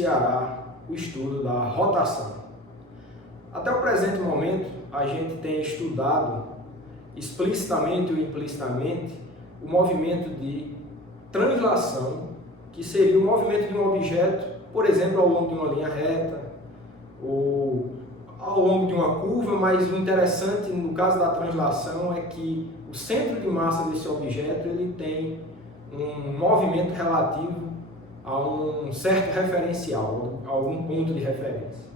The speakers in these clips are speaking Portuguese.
iniciará o estudo da rotação. Até o presente momento, a gente tem estudado explicitamente ou implicitamente o movimento de translação, que seria o movimento de um objeto, por exemplo, ao longo de uma linha reta ou ao longo de uma curva, mas o interessante no caso da translação é que o centro de massa desse objeto ele tem um movimento relativo a um certo referencial, a algum ponto de referência.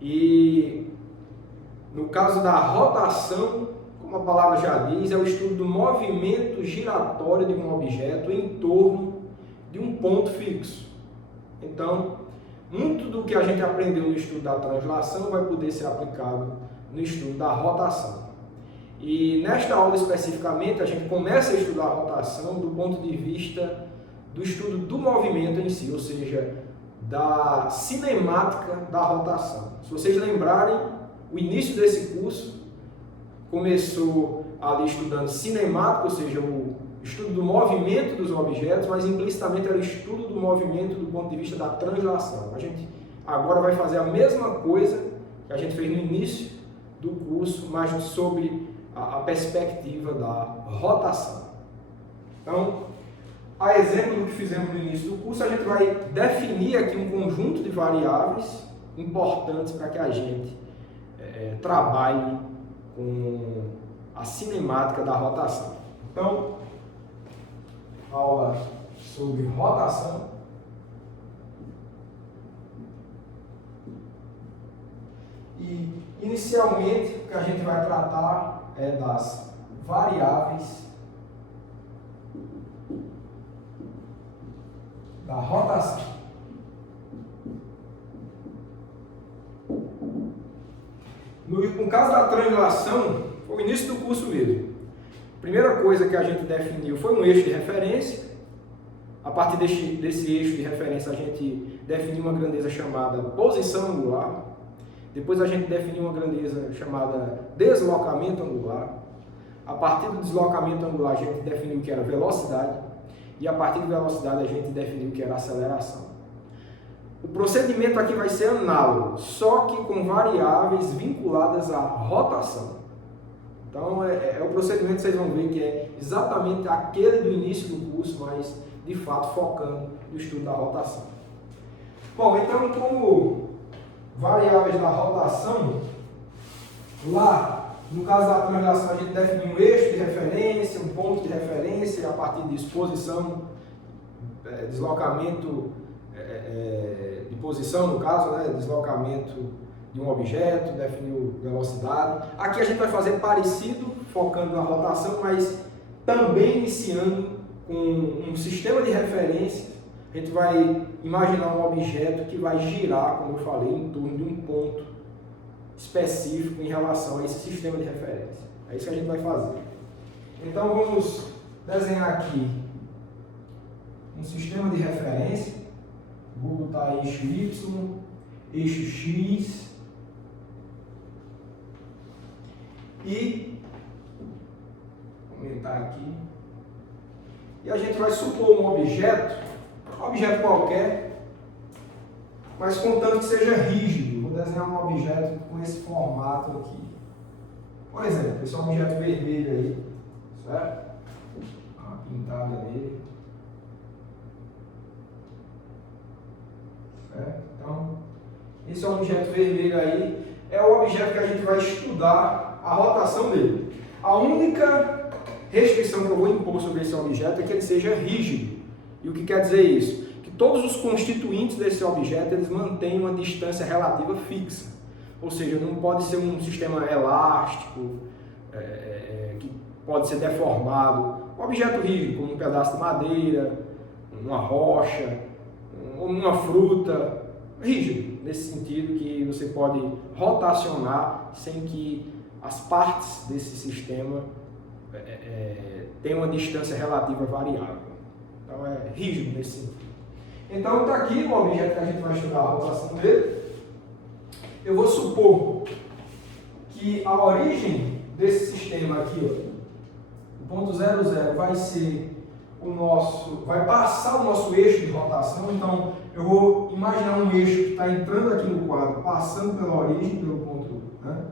E no caso da rotação, como a palavra já diz, é o estudo do movimento giratório de um objeto em torno de um ponto fixo. Então, muito do que a gente aprendeu no estudo da translação vai poder ser aplicado no estudo da rotação. E nesta aula especificamente, a gente começa a estudar a rotação do ponto de vista do estudo do movimento em si, ou seja, da cinemática da rotação. Se vocês lembrarem, o início desse curso começou ali estudando cinemática, ou seja, o estudo do movimento dos objetos, mas implicitamente era o estudo do movimento do ponto de vista da translação. A gente agora vai fazer a mesma coisa que a gente fez no início do curso, mas sob a perspectiva da rotação. Então, a exemplo do que fizemos no início do curso, a gente vai definir aqui um conjunto de variáveis importantes para que a gente trabalhe com a cinemática da rotação. Então, aula sobre rotação. E, inicialmente, o que a gente vai tratar é das variáveis da rotação. No caso da translação, foi o início do curso mesmo. A primeira coisa que a gente definiu foi um eixo de referência. A partir desse eixo de referência, a gente definiu uma grandeza chamada posição angular. Depois a gente definiu uma grandeza chamada deslocamento angular. A partir do deslocamento angular, a gente definiu o que era velocidade. E a partir de velocidade, a gente definiu o que era aceleração. O procedimento aqui vai ser análogo, só que com variáveis vinculadas à rotação. Então, é o procedimento que vocês vão ver que é exatamente aquele do início do curso, mas, de fato, focando no estudo da rotação. Bom, então, como variáveis da rotação, lá, no caso da translação, a gente definiu um eixo de referência, um ponto de referência, e a partir disso, posição, deslocamento de posição, no caso, deslocamento de um objeto, definiu velocidade. Aqui a gente vai fazer parecido, focando na rotação, mas também iniciando com um sistema de referência. A gente vai imaginar um objeto que vai girar, como eu falei, em torno de um ponto específico em relação a esse sistema de referência. É isso que a gente vai fazer. Então vamos desenhar aqui um sistema de referência. Vou botar eixo Y, eixo X e aumentar aqui. E a gente vai supor um objeto qualquer, mas contanto que seja rígido. Vou desenhar um objeto com esse formato aqui. Por exemplo, esse objeto vermelho aí, certo? Uma pintada nele. Certo? Então, esse objeto vermelho aí é o objeto que a gente vai estudar a rotação dele. A única restrição que eu vou impor sobre esse objeto é que ele seja rígido. E o que quer dizer isso? Que todos os constituintes desse objeto eles mantêm uma distância relativa fixa. Ou seja, não pode ser um sistema elástico, que pode ser deformado. Um objeto rígido, como um pedaço de madeira, uma rocha, uma fruta, rígido, nesse sentido que você pode rotacionar sem que as partes desse sistema tenham uma distância relativa variável. Então é rígido nesse sentido. Então está aqui o objeto que a gente vai estudar a rotação dele. Eu vou supor que a origem desse sistema aqui, o ponto 00, vai ser vai passar o nosso eixo de rotação. Então eu vou imaginar um eixo que está entrando aqui no quadro, passando pela origem, pelo ponto, né,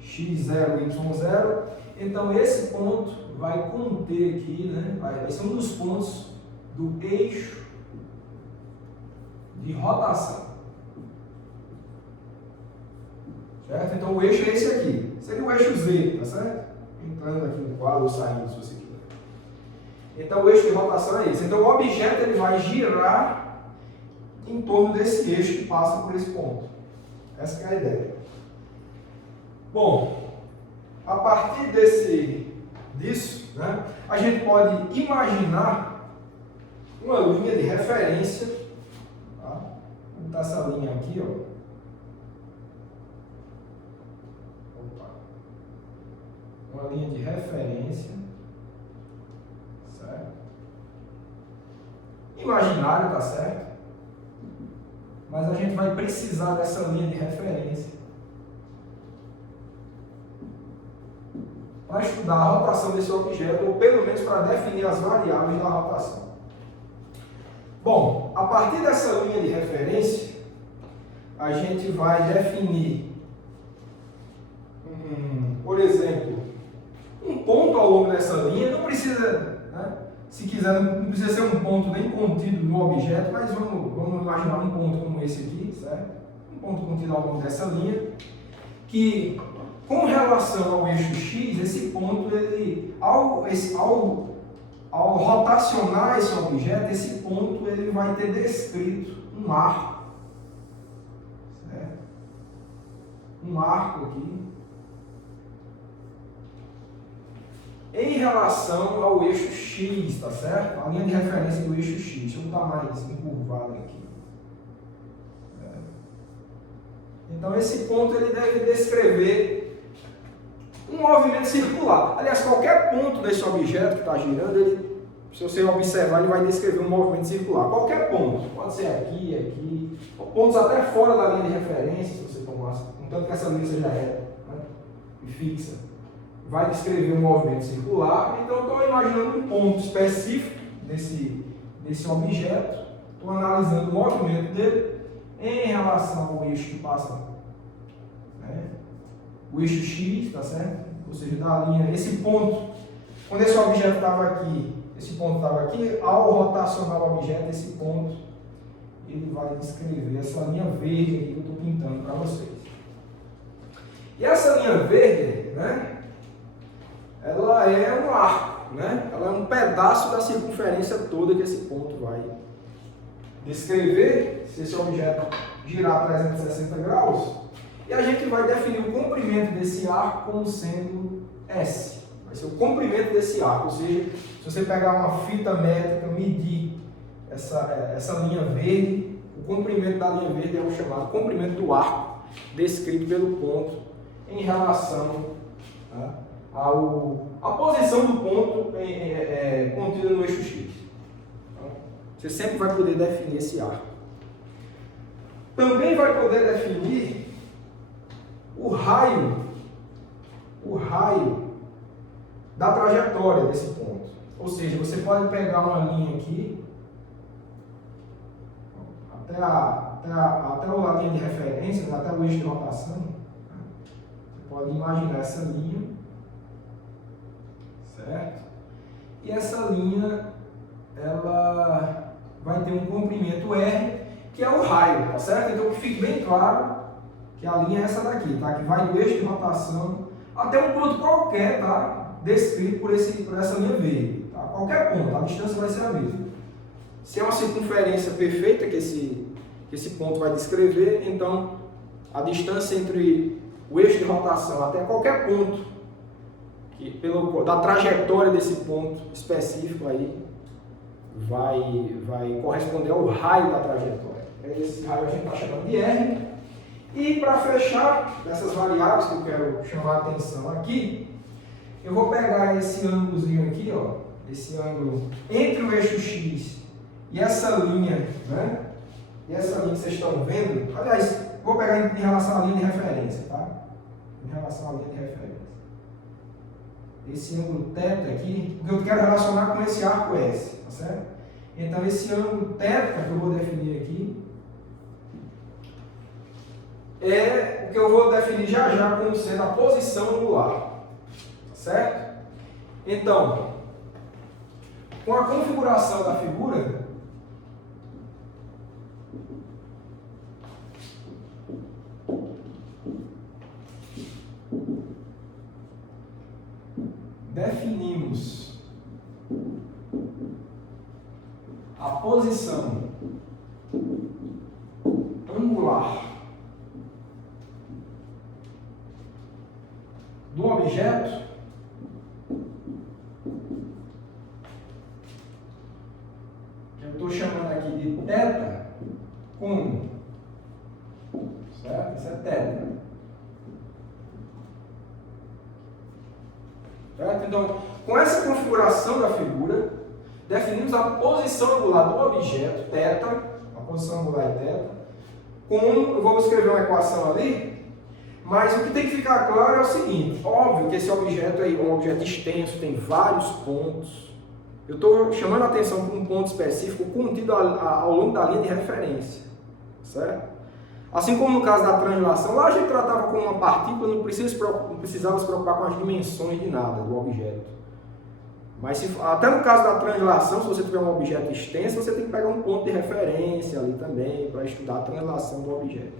x0, y0. Então esse ponto vai conter aqui, né, vai ser um dos pontos do eixo de rotação. Certo? Então o eixo é esse aqui. Seria o eixo Z, tá certo? Entrando aqui no quadro ou saindo, se você quiser. Então o eixo de rotação é esse. Então o objeto ele vai girar em torno desse eixo que passa por esse ponto. Essa é a ideia. Bom, a partir disso, né, a gente pode imaginar uma linha de referência. Tá? Vou botar essa linha aqui, ó. Uma linha de referência, certo? Imaginário, tá certo? Mas a gente vai precisar dessa linha de referência para estudar a rotação desse objeto, ou pelo menos para definir as variáveis da rotação. Bom, a partir dessa linha de referência, a gente vai definir, por exemplo, um ponto ao longo dessa linha. Não precisa, né, se quiser, não precisa ser um ponto nem contido no objeto, mas vamos imaginar um ponto como esse aqui, certo? Um ponto contido ao longo dessa linha, que com relação ao eixo X, esse ponto, ele, ao rotacionar esse objeto, esse ponto ele vai ter descrito um arco, certo? Um arco aqui, em relação ao eixo X, tá certo? A linha de referência do eixo X. Deixa eu botar mais encurvado aqui. Então esse ponto ele deve descrever um movimento circular. Aliás, qualquer ponto desse objeto que está girando, ele, se você observar, ele vai descrever um movimento circular. Qualquer ponto. Pode ser aqui, aqui. Pontos até fora da linha de referência, se você tomasse. Contanto que essa linha seja reta, né, e fixa. Vai descrever um movimento circular. Então, estou imaginando um ponto específico desse objeto. Estou analisando o movimento dele em relação ao eixo que passa, né, o eixo X, tá certo? Ou seja, da linha, esse ponto, quando esse objeto estava aqui, esse ponto estava aqui, ao rotacionar o objeto, esse ponto, ele vai descrever essa linha verde aqui que eu estou pintando para vocês. E essa linha verde, né, ela é um arco, né? Ela é um pedaço da circunferência toda que esse ponto vai descrever, se esse objeto girar 360 graus, e a gente vai definir o comprimento desse arco como sendo S. Vai ser o comprimento desse arco, ou seja, se você pegar uma fita métrica, medir essa linha verde, o comprimento da linha verde é o chamado comprimento do arco, descrito pelo ponto em relação, tá, a posição do ponto contida no eixo X. Então, você sempre vai poder definir esse arco. Também vai poder definir o raio da trajetória desse ponto. Ou seja, você pode pegar uma linha aqui, até a linha de referência, até o eixo de rotação. Você pode imaginar essa linha. Certo? E essa linha, ela vai ter um comprimento R, que é o raio, tá certo? Então que fique bem claro que a linha é essa daqui, tá? Que vai do eixo de rotação até um ponto qualquer, tá? Descrito por essa linha verde, tá? Qualquer ponto, a distância vai ser a mesma. Se é uma circunferência perfeita que esse ponto vai descrever, então a distância entre o eixo de rotação até qualquer ponto da trajetória desse ponto específico aí vai corresponder ao raio da trajetória. Esse raio a gente está chamando de R. E para fechar dessas variáveis que eu quero chamar a atenção aqui, eu vou pegar esse ângulozinho aqui, ó, esse ângulo entre o eixo X e essa linha, né? E essa linha que vocês estão vendo, aliás, vou pegar em relação à linha de referência, tá? Em relação à linha de referência. Esse ângulo θ aqui, porque eu quero relacionar com esse arco S, tá certo? Então esse ângulo θ que eu vou definir aqui, é o que eu vou definir já como sendo a posição angular, certo? Então, com a configuração da figura, definimos a posição angular do objeto que eu estou chamando aqui de θ como, certo? Isso é θ. Certo? Então, com essa configuração da figura, definimos a posição angular do objeto, θ, a posição angular é θ, eu vou escrever uma equação ali, mas o que tem que ficar claro é o seguinte, óbvio que esse objeto é um objeto extenso, tem vários pontos. Eu estou chamando a atenção para um ponto específico contido ao longo da linha de referência, certo? Assim como no caso da translação, lá a gente tratava com uma partícula, não precisava se preocupar com as dimensões de nada do objeto. Mas até no caso da translação, se você tiver um objeto extenso, você tem que pegar um ponto de referência ali também para estudar a translação do objeto.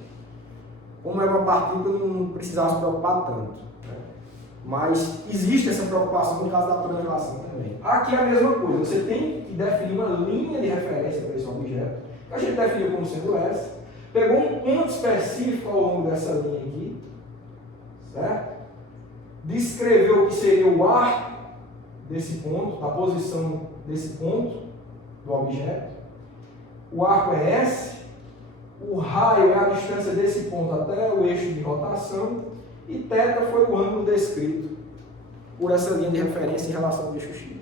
Como era uma partícula, não precisava se preocupar tanto, né? Mas existe essa preocupação no caso da translação também. Aqui é a mesma coisa, você tem que definir uma linha de referência para esse objeto, que a gente definiu como sendo essa. Pegou um ponto específico ao longo dessa linha aqui, certo? Descreveu o que seria o arco desse ponto, a posição desse ponto do objeto. O arco é S, o raio é a distância desse ponto até o eixo de rotação, e θ foi o ângulo descrito por essa linha de referência em relação ao eixo X.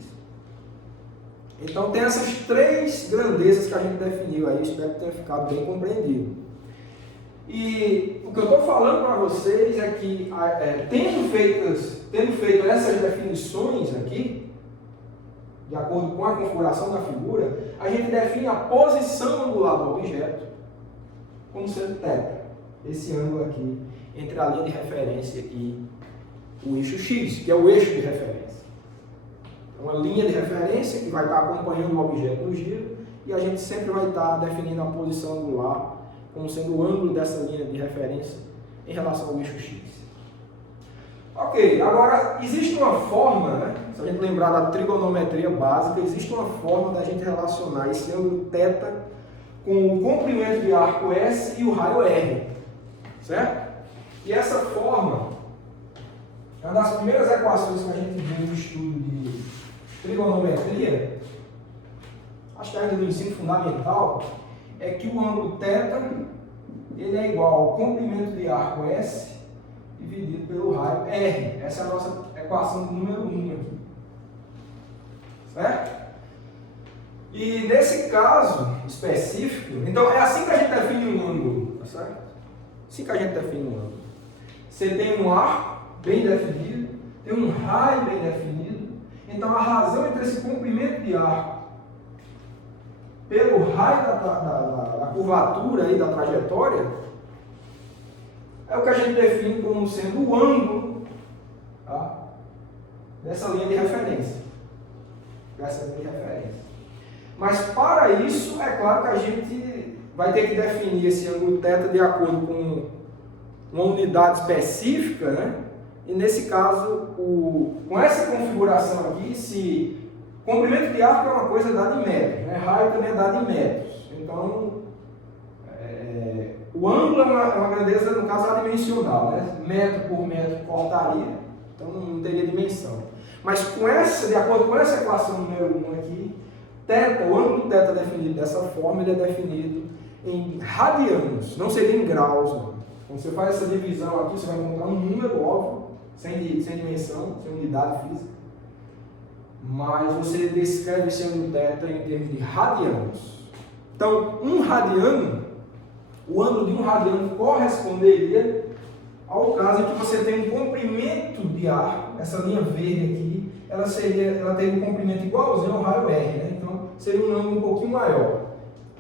Então tem essas três grandezas que a gente definiu aí, espero que tenha ficado bem compreendido. E o que eu estou falando para vocês é que, tendo feito essas definições aqui, de acordo com a configuração da figura, a gente define a posição angular do objeto como sendo θ, esse ângulo aqui, entre a linha de referência e o eixo X, que é o eixo de referência. Uma linha de referência que vai estar acompanhando o objeto no giro, e a gente sempre vai estar definindo a posição angular como sendo o ângulo dessa linha de referência em relação ao eixo X. Ok, agora existe uma forma, né? Se a gente lembrar da trigonometria básica, existe uma forma da gente relacionar esse ângulo θ com o comprimento de arco S e o raio R, certo? E essa forma é uma das primeiras equações que a gente viu no estudo de trigonometria, acho que ainda no ensino fundamental, é que o ângulo θ ele é igual ao comprimento de arco S dividido pelo raio R. Essa é a nossa equação número 1 aqui. Certo? E nesse caso específico, então é assim que a gente define um ângulo, tá certo? Assim que a gente define um ângulo. Você tem um arco bem definido, tem um raio bem definido, então a razão entre esse comprimento de arco pelo raio da curvatura aí, da trajetória, é o que a gente define como sendo o ângulo, tá, dessa linha de referência. Mas para isso, é claro que a gente vai ter que definir esse ângulo θ de acordo com uma unidade específica, né? E nesse caso, com essa configuração aqui, se comprimento de arco é uma coisa dada em metros, né? Raio também é dado em metros. Então, o ângulo é uma grandeza, no caso, adimensional, né? Metro por metro cortaria, então não teria dimensão. Mas de acordo com essa equação número 1 aqui, o ângulo θ definido dessa forma, ele é definido em radianos, não seria em graus. Não. Quando você faz essa divisão aqui, você vai encontrar um número, óbvio, sem dimensão, sem unidade física. Mas você descreve esse ângulo θ em termos de radianos. Então, o ângulo de um radiano corresponderia ao caso em que você tem um comprimento de arco, essa linha verde aqui, ela tem um comprimento igualzinho ao raio R, né? Então, seria um ângulo um pouquinho maior.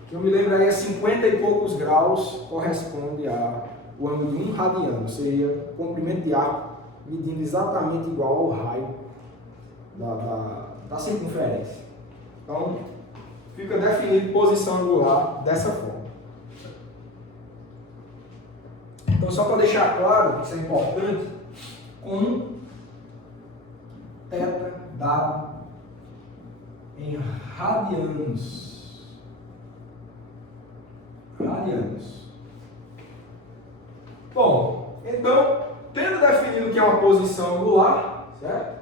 Que eu me lembro aí, 50 e poucos graus corresponde a o ângulo de 1 radiano, seria o comprimento de arco medindo exatamente igual ao raio da circunferência. Então, fica definido posição angular dessa forma. Então, só para deixar claro, isso é importante, com θ dado em radianos. Bom, então, tendo definido que é uma posição angular, certo?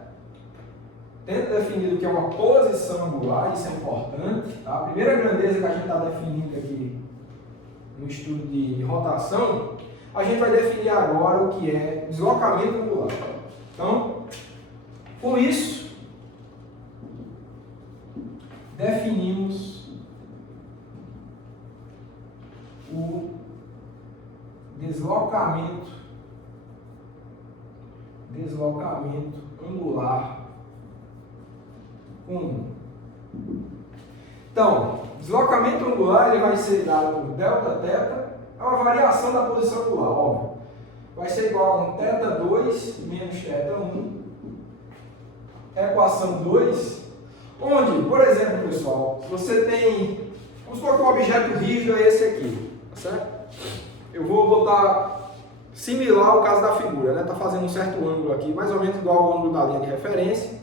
Tendo definido que é uma posição angular, isso é importante, tá? A primeira grandeza que a gente está definindo aqui no estudo de rotação, a gente vai definir agora o que é deslocamento angular. Então, com isso, definimos o deslocamento angular comum. Então, deslocamento angular ele vai ser dado por Δθ, é uma variação da posição angular, óbvio. Vai ser igual a um θ2 menos θ1, equação 2, onde, por exemplo, pessoal, se você tem, vamos supor que um objeto rígido é esse aqui, tá certo? Eu vou botar similar ao caso da figura, né? Está fazendo um certo ângulo aqui, mais ou menos igual ao ângulo da linha de referência.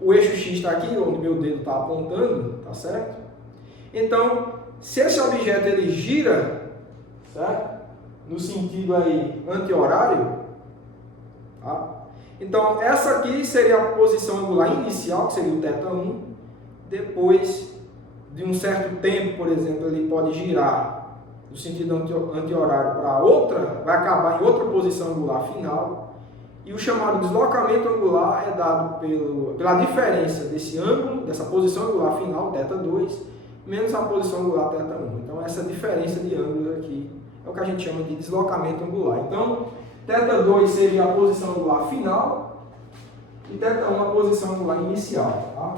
O eixo X está aqui, onde meu dedo está apontando, tá certo? Então, se esse objeto ele gira, certo? No sentido aí anti-horário, tá? Então, essa aqui seria a posição angular inicial, que seria o θ1. Depois de um certo tempo, por exemplo, ele pode girar no sentido anti-horário para outra, vai acabar em outra posição angular final. E o chamado deslocamento angular é dado pela diferença desse ângulo, dessa posição angular final, θ2, menos a posição angular θ1. Então, essa diferença de ângulos aqui é o que a gente chama de deslocamento angular. Então, θ2 seria a posição angular final e θ1 a posição angular inicial. Tá?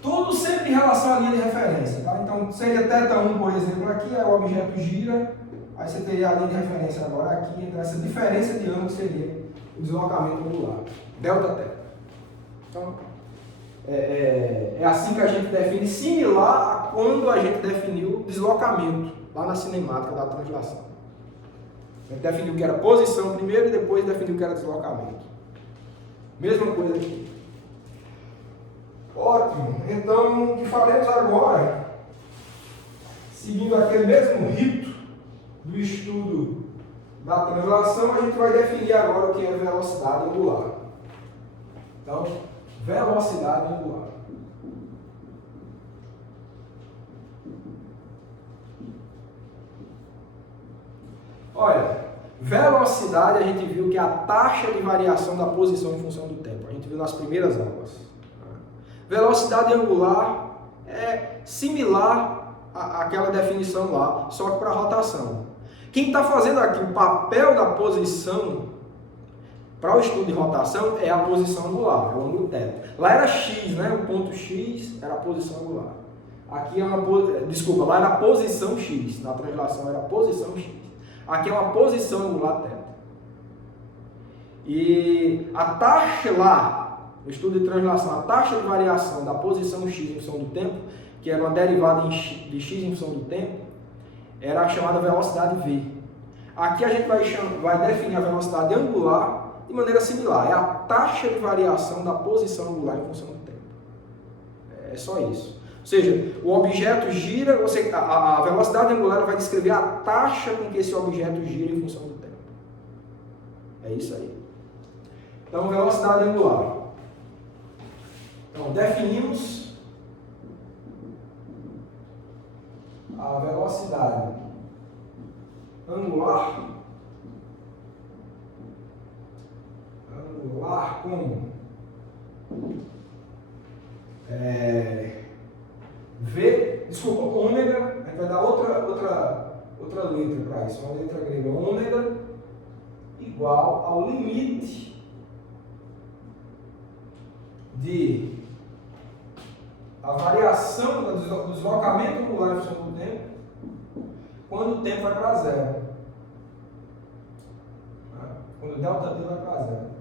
Tudo sempre em relação à linha de referência. Tá? Então, seria θ1, por exemplo, aqui, aí o objeto gira, aí você teria a linha de referência agora aqui, então essa diferença de ângulo seria o deslocamento angular, Δθ. Então, é assim que a gente define, similar a quando a gente definiu o deslocamento, lá na cinemática da translação. A gente definiu que era posição primeiro e depois definiu que era deslocamento. Mesma coisa aqui. Ótimo. Então, o que faremos agora, seguindo aquele mesmo rito do estudo da translação, a gente vai definir agora o que é velocidade angular. Então, velocidade angular. Olha, velocidade a gente viu que é a taxa de variação da posição em função do tempo. A gente viu nas primeiras aulas. Velocidade angular é similar àquela definição lá, só que para rotação. Quem está fazendo aqui o papel da posição para o estudo de rotação é a posição angular, é o ângulo θ. Lá era x, né? O ponto x era a posição angular. Aqui é lá era a posição x, na translação era a posição x. Aqui é uma posição angular θ. E a taxa lá, no estudo de translação, a taxa de variação da posição x em função do tempo, que era uma derivada de x em função do tempo, era a chamada velocidade v. Aqui a gente vai definir a velocidade angular de maneira similar. É a taxa de variação da posição angular em função do tempo. É só isso. Ou seja, o objeto gira, a velocidade angular vai descrever a taxa com que esse objeto gira em função do tempo. É isso aí. Então, velocidade angular. Então, definimos a velocidade angular como ômega, a gente vai dar outra letra para isso, uma letra grega, ômega igual ao limite de a variação do deslocamento angular em função do tempo quando o tempo vai para zero. meu ΔT vai para zero.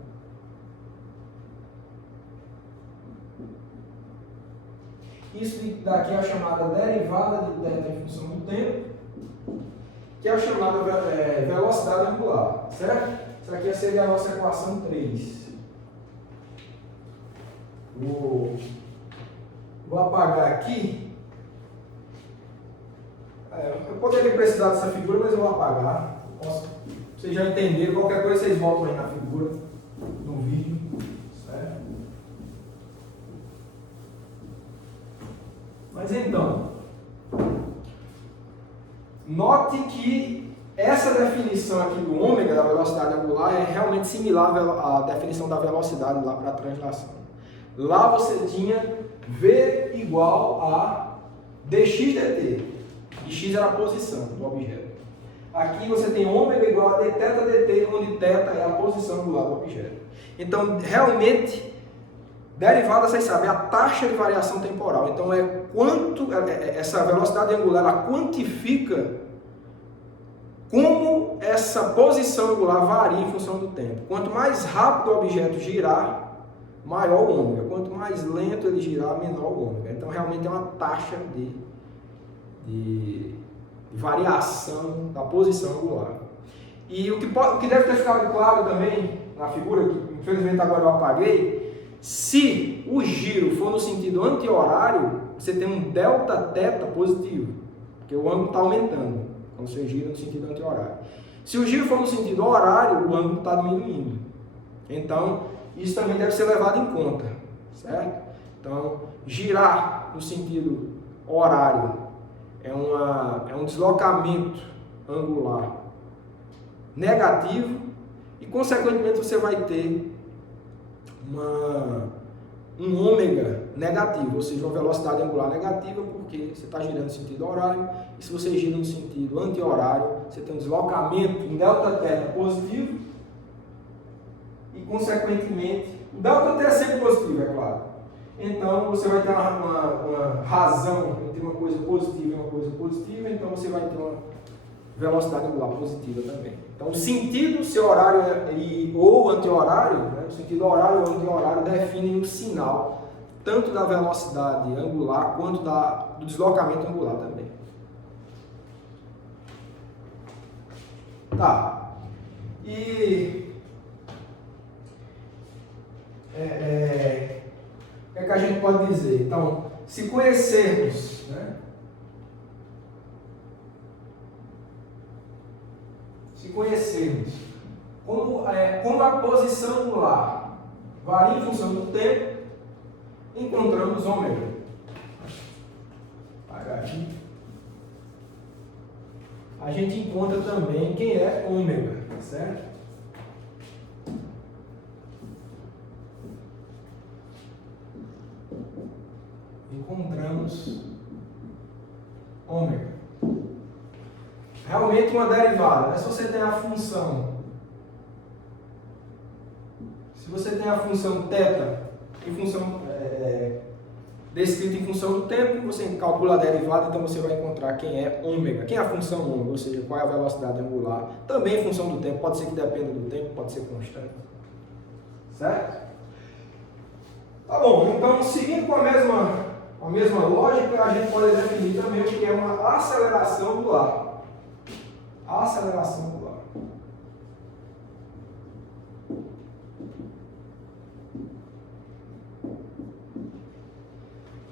Isso daqui é a chamada derivada de θ em função do tempo, que é a chamada velocidade angular, certo? Isso aqui seria a nossa equação 3. Vou apagar aqui. Eu poderia precisar dessa figura, mas eu vou apagar. Vocês já entenderam, qualquer coisa vocês voltam aí na figura, no vídeo, certo? Mas então, note que essa definição aqui do ômega, da velocidade angular, é realmente similar à definição da velocidade lá para a translação. Lá você tinha V igual a dx dt. Dx era a posição do objeto. Aqui você tem ômega igual a dθ dt, onde θ é a posição angular do objeto. Então, realmente, derivada, vocês sabem, é a taxa de variação temporal. Então, é quanto essa velocidade angular ela quantifica como essa posição angular varia em função do tempo. Quanto mais rápido o objeto girar, maior o ômega. Quanto mais lento ele girar, menor o ômega. Então, realmente é uma taxa de variação da posição angular. E o que deve ter ficado claro também na figura, que infelizmente agora eu apaguei, se o giro for no sentido anti-horário, você tem um Δθ positivo, porque o ângulo está aumentando quando você gira no sentido anti-horário. Se o giro for no sentido horário, o ângulo está diminuindo. Então, isso também deve ser levado em conta, certo? Então, girar no sentido horário é um deslocamento angular negativo e, consequentemente, você vai ter um ômega negativo, ou seja, uma velocidade angular negativa, porque você está girando no sentido horário, e se você gira no sentido anti-horário, você tem um deslocamento em Δθ positivo e, consequentemente, o ΔT é sempre positivo, é claro. Então, você vai ter uma razão entre uma coisa positiva e uma coisa positiva, então você vai ter uma velocidade angular positiva também. Então, o sentido, se horário ou anti-horário, né, o sentido horário ou anti-horário definem o sinal, tanto da velocidade angular quanto do deslocamento angular também. Tá. E o que é que a gente pode dizer? Então, se conhecermos, né? Se conhecermos como a posição angular varia em função do tempo, encontramos ômega. Apagar aqui. A gente encontra também quem é ômega, certo? Encontramos ômega. Realmente uma derivada, né? Se você tem a função θ em função descrita em função do tempo, você calcula a derivada, então você vai encontrar quem é ômega. Quem é a função ômega, ou seja, qual é a velocidade angular, também em função do tempo, pode ser que dependa do tempo, pode ser constante. Certo? Tá bom, então seguindo com a mesma lógica, a gente pode definir também o que é uma aceleração angular. Aceleração angular.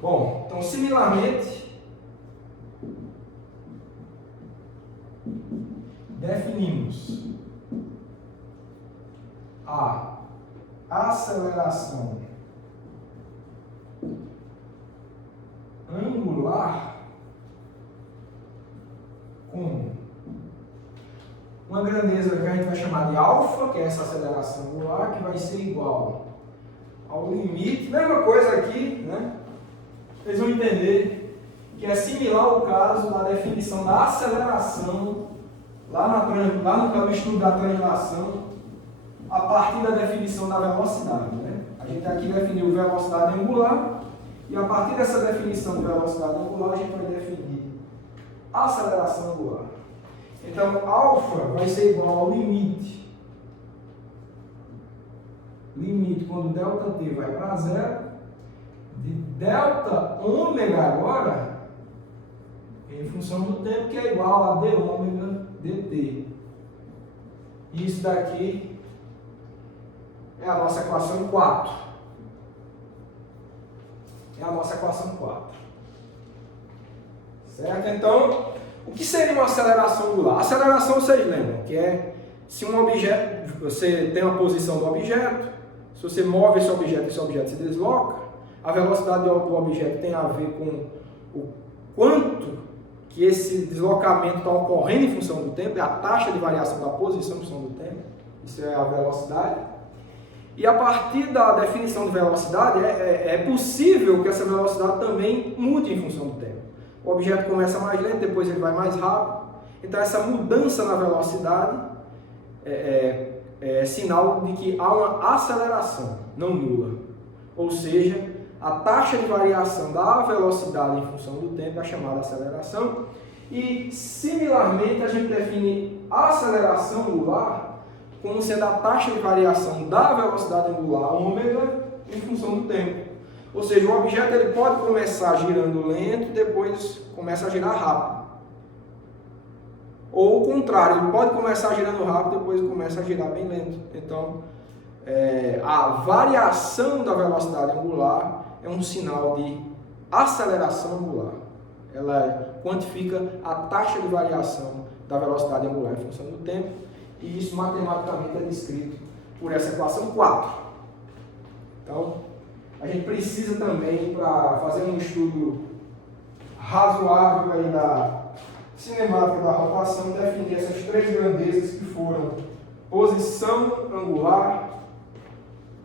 Bom, então similarmente, definimos a aceleração angular como uma grandeza que a gente vai chamar de alfa, que é essa aceleração angular, que vai ser igual ao limite. Mesma coisa aqui, né? Vocês vão entender que é similar ao caso da definição da aceleração, lá no estudo da translação, a partir da definição da velocidade. Né? A gente aqui definiu velocidade angular, e a partir dessa definição de velocidade angular, a gente vai definir aceleração angular. Então, alfa vai ser igual ao limite limite quando ΔT vai para zero, de delta ômega agora, em função do tempo, que é igual a d ômega dt. Isso daqui é a nossa equação 4. É a nossa equação 4. Certo? Então, o que seria uma aceleração angular? A aceleração, vocês lembram, que é se um objeto, você tem uma posição do objeto, se você move esse objeto se desloca, a velocidade do objeto tem a ver com o quanto que esse deslocamento está ocorrendo em função do tempo, é a taxa de variação da posição em função do tempo, isso é a velocidade. E a partir da definição de velocidade, é possível que essa velocidade também mude em função do tempo. O objeto começa mais lento, depois ele vai mais rápido. Então essa mudança na velocidade é sinal de que há uma aceleração, não nula. Ou seja, a taxa de variação da velocidade em função do tempo é chamada aceleração. E, similarmente, a gente define a aceleração angular como sendo a taxa de variação da velocidade angular ômega em função do tempo. Ou seja, o objeto ele pode começar girando lento e depois começa a girar rápido. Ou o contrário, ele pode começar girando rápido e depois começa a girar bem lento. Então, a variação da velocidade angular é um sinal de aceleração angular. Ela quantifica a taxa de variação da velocidade angular em função do tempo, e isso matematicamente é descrito por essa equação 4. Então, a gente precisa também, para fazer um estudo razoável aí da cinemática da rotação, definir essas três grandezas que foram posição angular,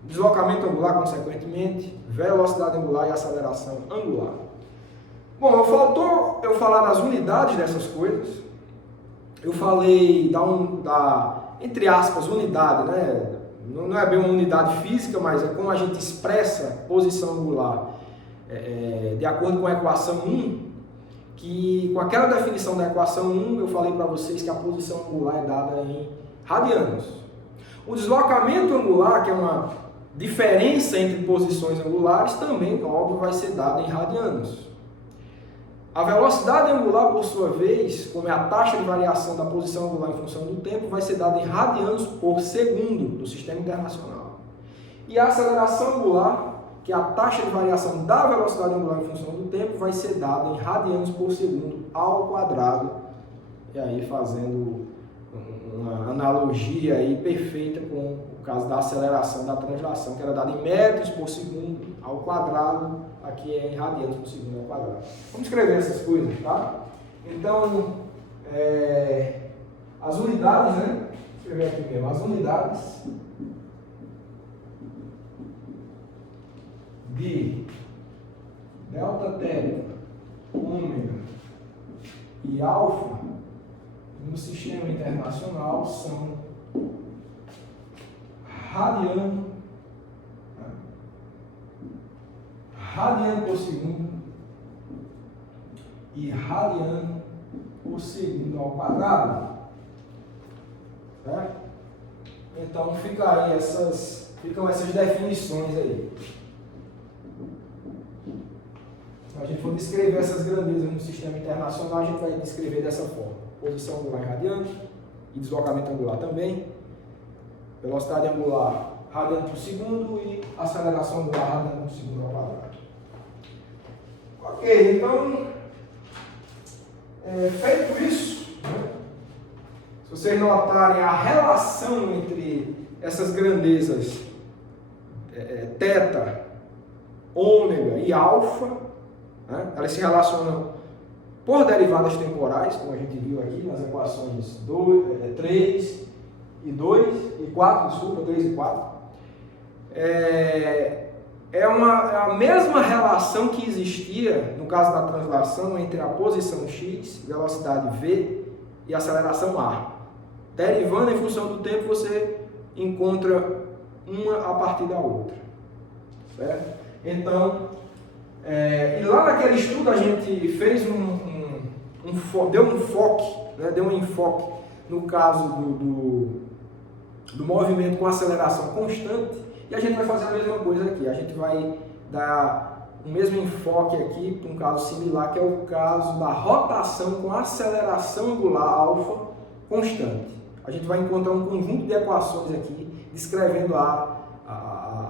deslocamento angular, consequentemente, velocidade angular e aceleração angular. Bom, faltou eu falar das unidades dessas coisas. Eu falei entre aspas, unidade, né? Não é bem uma unidade física, mas é como a gente expressa posição angular de acordo com a equação 1, que com aquela definição da equação 1, eu falei para vocês que a posição angular é dada em radianos. O deslocamento angular, que é uma diferença entre posições angulares, também, óbvio, vai ser dada em radianos. A velocidade angular, por sua vez, como é a taxa de variação da posição angular em função do tempo, vai ser dada em radianos por segundo no sistema internacional. E a aceleração angular, que é a taxa de variação da velocidade angular em função do tempo, vai ser dada em radianos por segundo ao quadrado. E aí fazendo uma analogia aí perfeita com o caso da aceleração da translação, que era dada em metros por segundo ao quadrado, aqui é em radianos por segundo ao quadrado. Vamos escrever essas coisas, tá? Então, as unidades, né? Vou escrever aqui mesmo, as unidades de delta, teta, ômega e alfa no sistema internacional são radiano por segundo e radiano por segundo ao quadrado. Certo? Então ficam essas definições aí. Se a gente for descrever essas grandezas no sistema internacional, a gente vai descrever dessa forma: posição angular em radianos e deslocamento angular também, velocidade angular radiano por segundo e aceleração angular radiano por segundo ao quadrado. Ok, então, feito isso, né, se vocês notarem a relação entre essas grandezas teta, ômega e alfa, né, elas se relacionam por derivadas temporais, como a gente viu aqui nas equações 3 e 2 e 4, desculpa, 3 e 4. É a mesma relação que existia no caso da translação entre a posição x, velocidade v e aceleração a. Derivando em função do tempo, você encontra uma a partir da outra. Certo? Então, e lá naquele estudo a gente fez deu um enfoque no caso do movimento com aceleração constante, E a gente vai fazer a mesma coisa aqui, a gente vai dar o mesmo enfoque aqui para um caso similar, que é o caso da rotação com aceleração angular alfa constante. A gente vai encontrar um conjunto de equações aqui, descrevendo a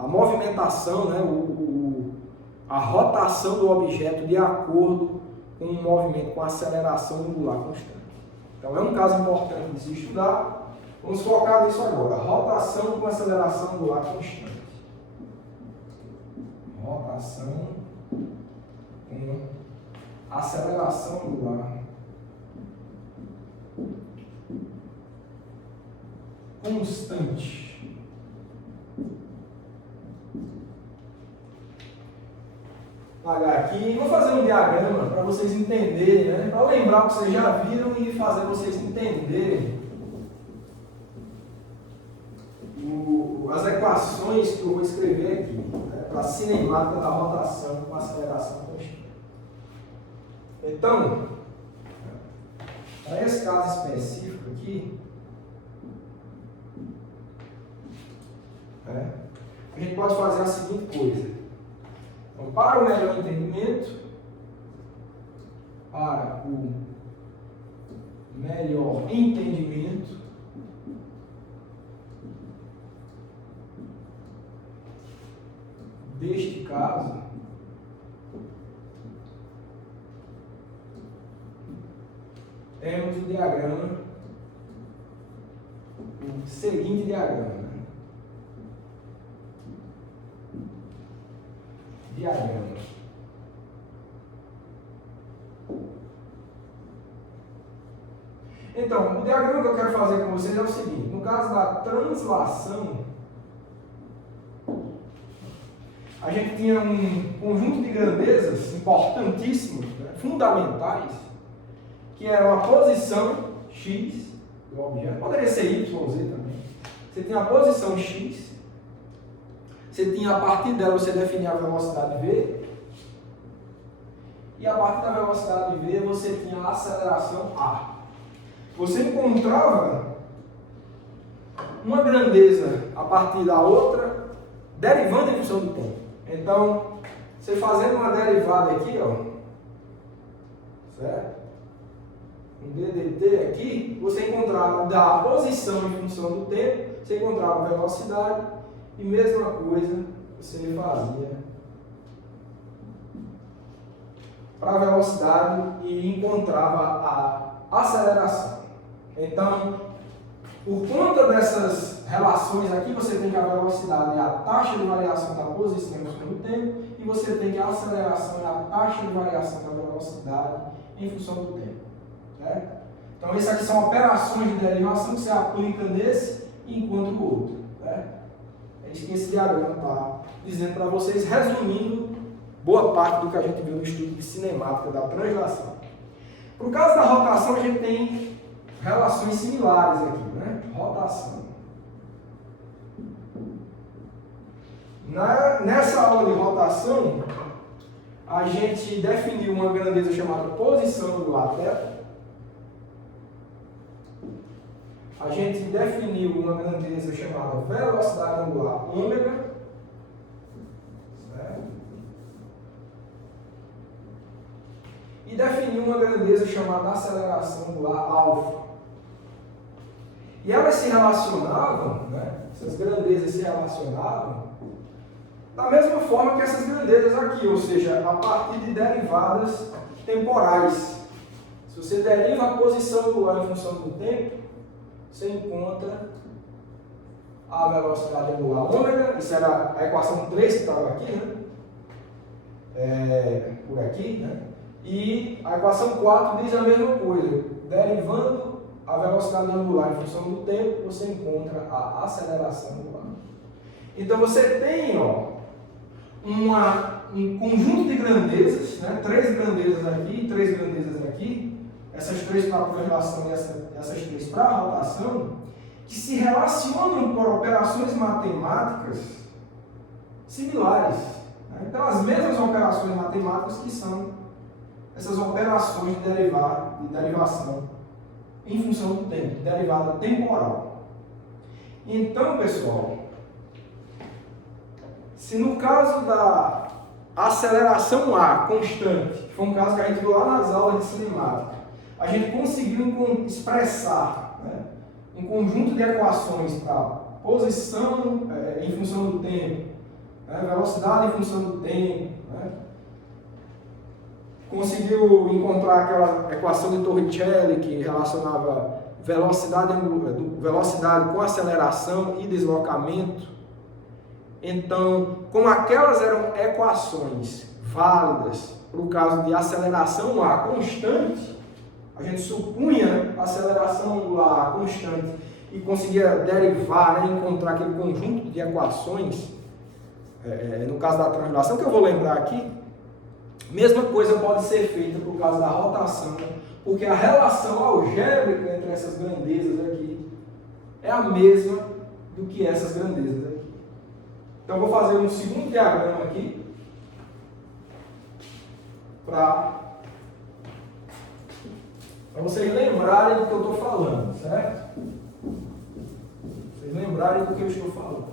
movimentação, né, a rotação do objeto de acordo com o movimento com aceleração angular constante. Então é um caso importante de se estudar. Vamos focar nisso agora. Rotação com aceleração angular constante. Rotação com aceleração angular constante. Vou apagar aqui. Vou fazer um diagrama para vocês entenderem, né? Para lembrar o que vocês já viram e fazer vocês entenderem as equações que eu vou escrever aqui, né, para a cinemática da rotação com aceleração constante. Então, para esse caso específico aqui, a gente pode fazer a seguinte coisa. Então, para o melhor entendimento, deste caso, temos o diagrama, o seguinte diagrama. Então, o diagrama que eu quero fazer com vocês é o seguinte: no caso da translação, a gente tinha um conjunto de grandezas importantíssimos, né, fundamentais, que eram a posição x do objeto, poderia ser y, z também. Você tinha a posição x, você tinha a partir dela você definia a velocidade v, e a partir da velocidade v você tinha a aceleração a. Você encontrava uma grandeza a partir da outra, derivando em função do tempo. Então, você fazendo uma derivada aqui, ó, certo? Um ddt aqui, você encontrava da posição em função do tempo, você encontrava a velocidade, e mesma coisa você fazia para a velocidade e encontrava a aceleração. Então, por conta dessas relações aqui, você tem que a velocidade é a taxa de variação da posição em função do tempo, e você tem que a aceleração é a taxa de variação da velocidade em função do tempo. Certo? Então, essas aqui são operações de derivação que você aplica nesse e encontra o outro. Certo? É isso que esse diagrama está dizendo para vocês, resumindo boa parte do que a gente viu no estudo de cinemática da translação. Por causa da rotação, a gente tem relações similares aqui, né? Rotação. Nessa aula de rotação, a gente definiu uma grandeza chamada posição angular θ. A gente definiu uma grandeza chamada velocidade angular ω. Certo? E definiu uma grandeza chamada aceleração angular alfa. E elas se relacionavam, né? Essas grandezas se relacionavam da mesma forma que essas grandezas aqui, ou seja, a partir de derivadas temporais. Se você deriva a posição angular em função do tempo, você encontra a velocidade angular ω, isso era a equação 3 que estava aqui, né? Por aqui, né? E a equação 4 diz a mesma coisa, derivando a velocidade angular em função do tempo, você encontra a aceleração angular. Então você tem, ó, um conjunto de grandezas, né? 3 grandezas aqui, 3 grandezas aqui, essas 3 para a translação e essas 3 para a rotação, que se relacionam por operações matemáticas similares, né? Pelas mesmas operações matemáticas que são essas operações de derivação em função do tempo, de derivada temporal. Então, pessoal, se no caso da aceleração A constante, que foi um caso que a gente viu lá nas aulas de cinemática, a gente conseguiu expressar, né, um conjunto de equações para posição em função do tempo, né, velocidade em função do tempo, né, conseguiu encontrar aquela equação de Torricelli que relacionava velocidade com aceleração e deslocamento. Então, como aquelas eram equações válidas para o caso de aceleração A constante, a gente supunha a aceleração angular constante e conseguia derivar, né, encontrar aquele conjunto de equações, no caso da translação, que eu vou lembrar aqui. Mesma coisa pode ser feita por causa da rotação, porque a relação algébrica entre essas grandezas aqui é a mesma do que essas grandezas aqui. Então, eu vou fazer um segundo diagrama aqui para vocês lembrarem do que eu estou falando, certo? Vocês lembrarem do que eu estou falando.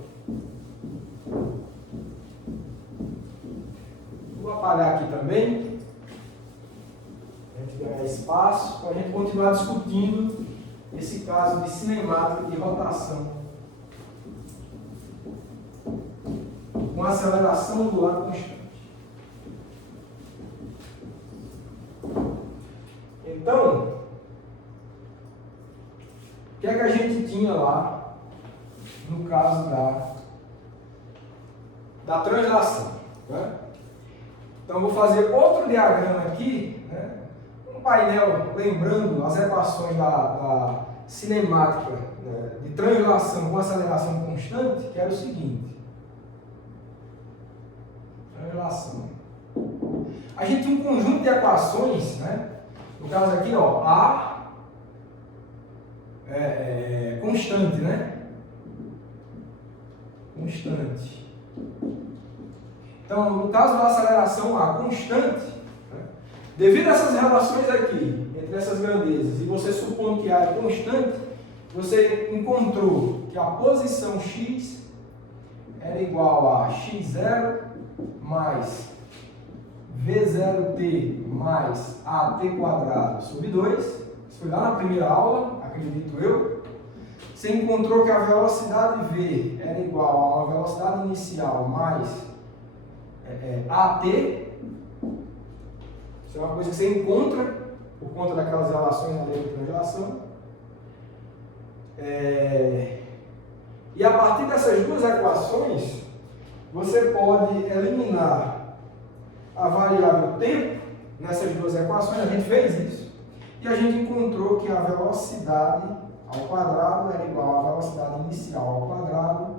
Vou apagar aqui também, para a gente ganhar espaço, para a gente continuar discutindo esse caso de cinemática de rotação com aceleração angular constante. Então, o que é que a gente tinha lá no caso da translação, né? Então, eu vou fazer outro diagrama aqui, né? Um painel lembrando as equações da cinemática, né, de translação com aceleração constante, que era o seguinte. Translação. A gente tem um conjunto de equações, né? No caso aqui, ó, A constante, né? Constante. Então, no caso da aceleração A constante, né, devido a essas relações aqui, entre essas grandezas, e você supondo que A é constante, você encontrou que a posição x era igual a x0 mais v0t mais at quadrado sobre 2. Isso foi lá na primeira aula, acredito eu. Você encontrou que a velocidade v era igual a uma velocidade inicial mais at. Isso é uma coisa que você encontra por conta daquelas relações na lei de translação. E a partir dessas duas equações, você pode eliminar a variável tempo nessas duas equações. A gente fez isso. E a gente encontrou que a velocidade ao quadrado era igual à velocidade inicial ao quadrado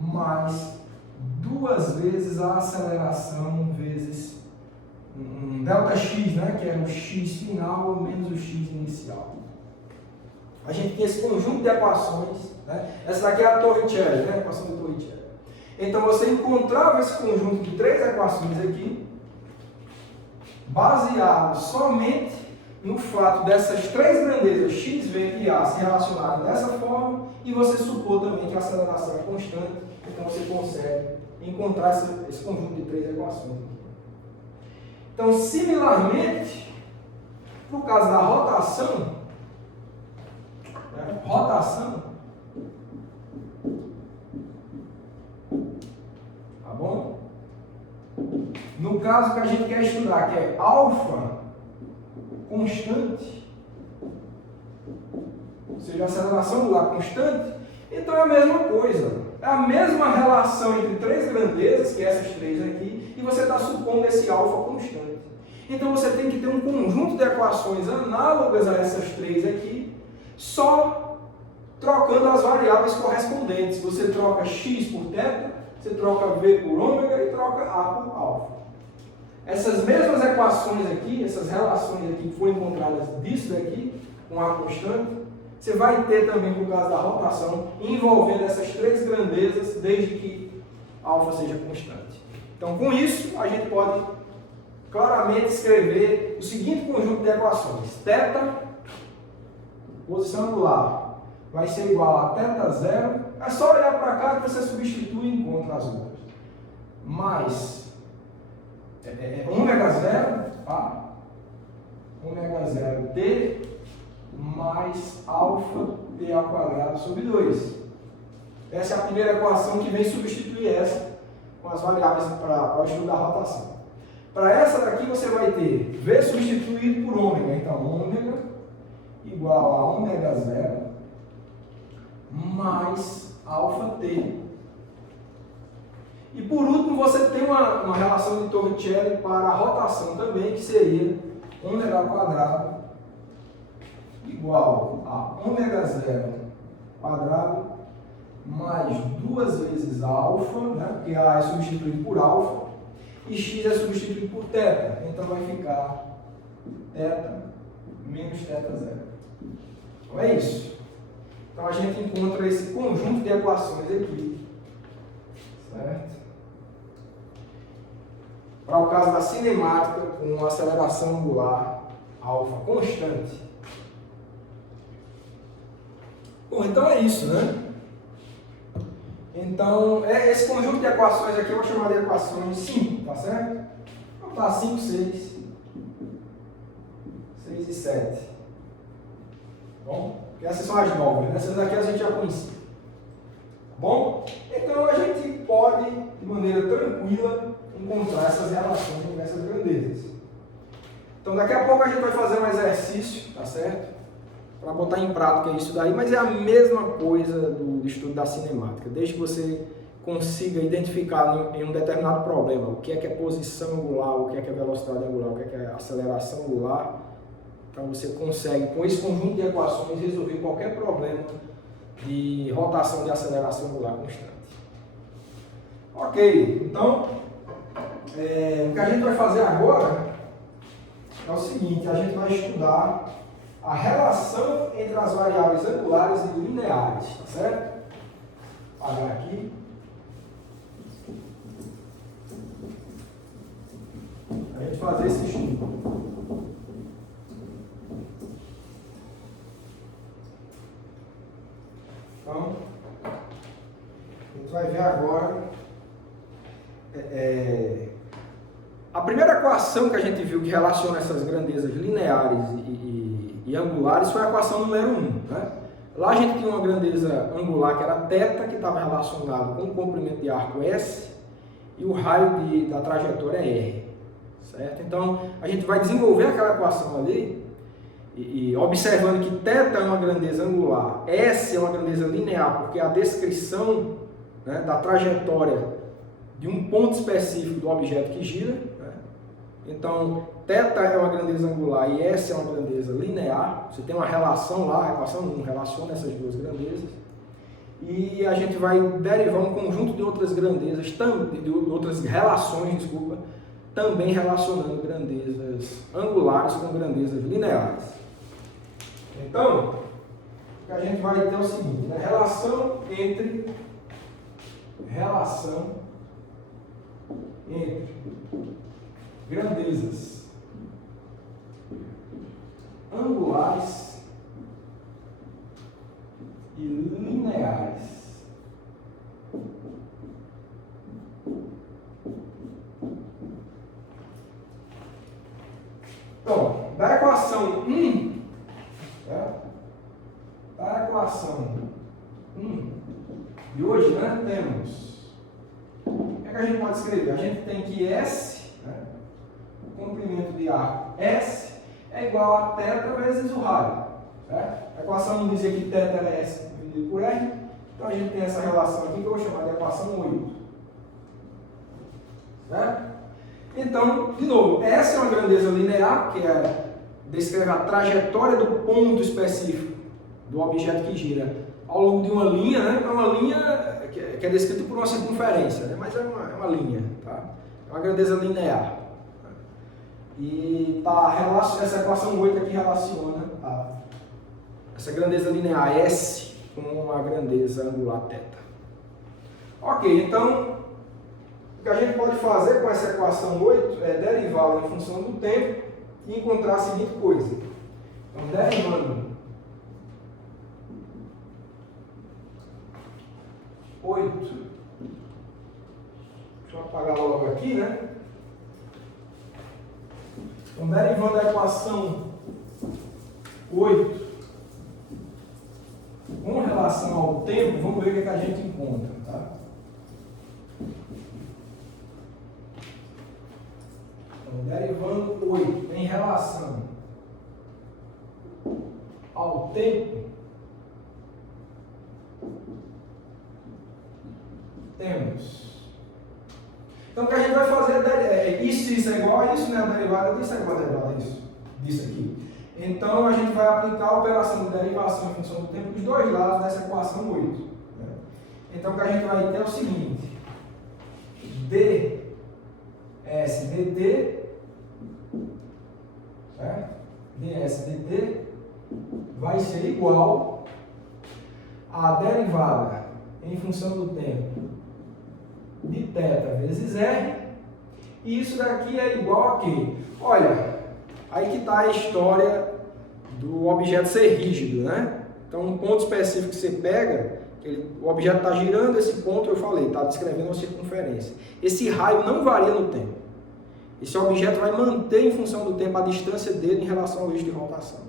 mais duas vezes a aceleração vezes um ΔX, né, que era o x final menos o x inicial. A gente tem esse conjunto de equações, né? Essa daqui é a Torricelli, né, a equação de Torricelli. Então você encontrava esse conjunto de três equações aqui, baseado somente no fato dessas três grandezas x, v e a se relacionarem dessa forma, e você supor também que a aceleração é constante, então você consegue encontrar esse conjunto de três equações. Então, similarmente, no caso da rotação, né, tá bom? No caso que a gente quer estudar, que é alfa constante, ou seja, a aceleração angular constante, então é a mesma coisa. É a mesma relação entre três grandezas, que é essas três aqui, e você está supondo esse alfa constante. Então você tem que ter um conjunto de equações análogas a essas três aqui, só trocando as variáveis correspondentes. Você troca x por θ, você troca v por ômega e troca a por alfa. Essas mesmas equações aqui, essas relações aqui que foram encontradas disso daqui, com a constante, você vai ter também por causa da rotação, envolvendo essas três grandezas, desde que alfa seja constante. Então, com isso, a gente pode claramente escrever o seguinte conjunto de equações. Θ, posição angular, vai ser igual a θ0. É só olhar para cá que você substitui e encontra as outras. mais ômega zero, tá? Ômega zero t mais alfa t ao quadrado sobre 2. Essa é a primeira equação que vem substituir essa com as variáveis para o estudo da rotação. Para essa daqui você vai ter V substituído por ômega. Então, ômega igual a ômega zero mais alfa t. E por último, você tem uma relação de Torricelli para a rotação também, que seria ômega ao quadrado igual a ômega zero quadrado mais 2 vezes alfa, né? Porque A é substituído por alfa, e x é substituído por θ. Então vai ficar θ menos θ zero. Então é isso. Então a gente encontra esse conjunto de equações aqui, certo? Para o caso da cinemática com aceleração angular alfa constante. Bom, então é isso, né? Então, esse conjunto de equações aqui eu vou chamar de equações 5, tá certo? Então tá 5, 6 e 7. Bom, essas são as novas, né? Essas aqui a gente já conhecia. Bom, então a gente pode, de maneira tranquila, encontrar essas relações dessas grandezas. Então daqui a pouco a gente vai fazer um exercício, tá certo? Para botar em prática isso daí, mas é a mesma coisa do estudo da cinemática, desde que você consiga identificar em um determinado problema o que é posição angular, o que é velocidade angular, o que é aceleração angular, então você consegue, com esse conjunto de equações, resolver qualquer problema de rotação de aceleração angular constante. Ok, então, o que a gente vai fazer agora é o seguinte, a gente vai estudar a relação entre as variáveis angulares e lineares, tá certo? Vou apagar aqui. A gente fazer esse estudo. Então, a gente vai ver agora a primeira equação que a gente viu que relaciona essas grandezas lineares e angulares foi a equação número 1. Né? Lá a gente tinha uma grandeza angular que era θ, que estava relacionado com o comprimento de arco S e o raio da trajetória R. Certo? Então, a gente vai desenvolver aquela equação ali e observando que θ é uma grandeza angular, S é uma grandeza linear, porque é a descrição, né, da trajetória de um ponto específico do objeto que gira. Né? Então, θ é uma grandeza angular e S é uma grandeza linear. Você tem uma relação lá, a equação 1 relaciona essas duas grandezas. E a gente vai derivar um conjunto de outras grandezas, de outras relações, também relacionando grandezas angulares com grandezas lineares. Então, o que a gente vai ter é o seguinte, né? Relação entre grandezas angulares e lineares. Então, da equação 1, certo? Da equação 1 de hoje, né, temos... O que é que a gente pode escrever? A gente tem que S, né, o comprimento de arco S, é igual a θ vezes o raio. Certo? A equação 1 dizia que θ era S dividido por R, então a gente tem essa relação aqui que eu vou chamar de equação 8. Certo? Então, de novo, essa é uma grandeza linear, que descreve a trajetória do ponto específico do objeto que gira ao longo de uma linha, né? É uma linha que é descrita por uma circunferência, né? Mas é uma linha, tá? É uma grandeza linear. E essa equação 8 aqui relaciona essa grandeza linear S com a grandeza angular θ. Ok, então, o que a gente pode fazer com essa equação 8 é derivá-la em função do tempo e encontrar a seguinte coisa. Então, derivando 8, deixa eu eu apagar logo aqui, né? Então, derivando da equação 8 com relação ao tempo, vamos ver o que a gente encontra, tá? Então, derivando 8 em relação ao tempo, temos. Então, o que a gente vai fazer é isso é igual a isso, né? A derivada disso é igual a derivada disso aqui. Então, a gente vai aplicar a operação de derivação em função do tempo dos dois lados dessa equação 8. Né? Então, o que a gente vai ter é o seguinte: ds dt, certo? ds dt vai ser igual a derivada em função do tempo de θ vezes r, e isso daqui é igual a quê? Olha, aí que está a história do objeto ser rígido, né? Então, um ponto específico que você pega, o objeto está girando, esse ponto eu falei, está descrevendo uma circunferência. Esse raio não varia no tempo. Esse objeto vai manter em função do tempo a distância dele em relação ao eixo de rotação.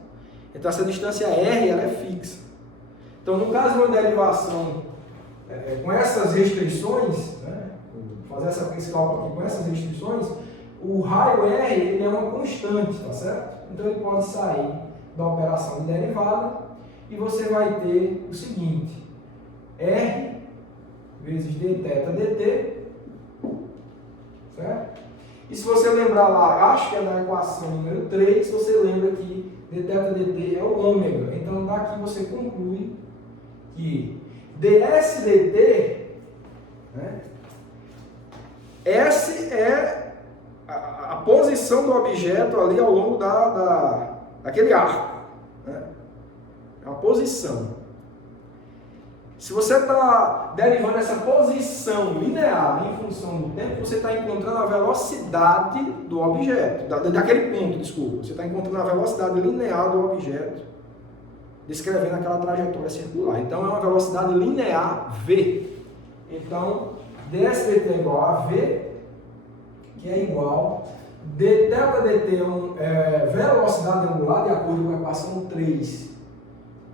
Então, essa distância r ela é fixa. Então, no caso de uma derivação com essas restrições, né? Fazer esse cálculo aqui com essas restrições, o raio r ele é uma constante, tá certo? Então, ele pode sair da operação de derivada e você vai ter o seguinte: r vezes dθ dt, certo? E se você lembrar lá, acho que é na equação número 3, você lembra que dθ dt é o ômega. Então, daqui você conclui que ds dt, né, S é a posição do objeto ali ao longo daquele arco. Né? É uma posição. Se você está derivando essa posição linear em função do tempo, você está encontrando a velocidade do objeto, daquele ponto, desculpa. Você está encontrando a velocidade linear do objeto, descrevendo aquela trajetória circular. Então, é uma velocidade linear v. Então, ds dt é igual a v, que é igual dθ dt é velocidade angular, de acordo com a equação 3,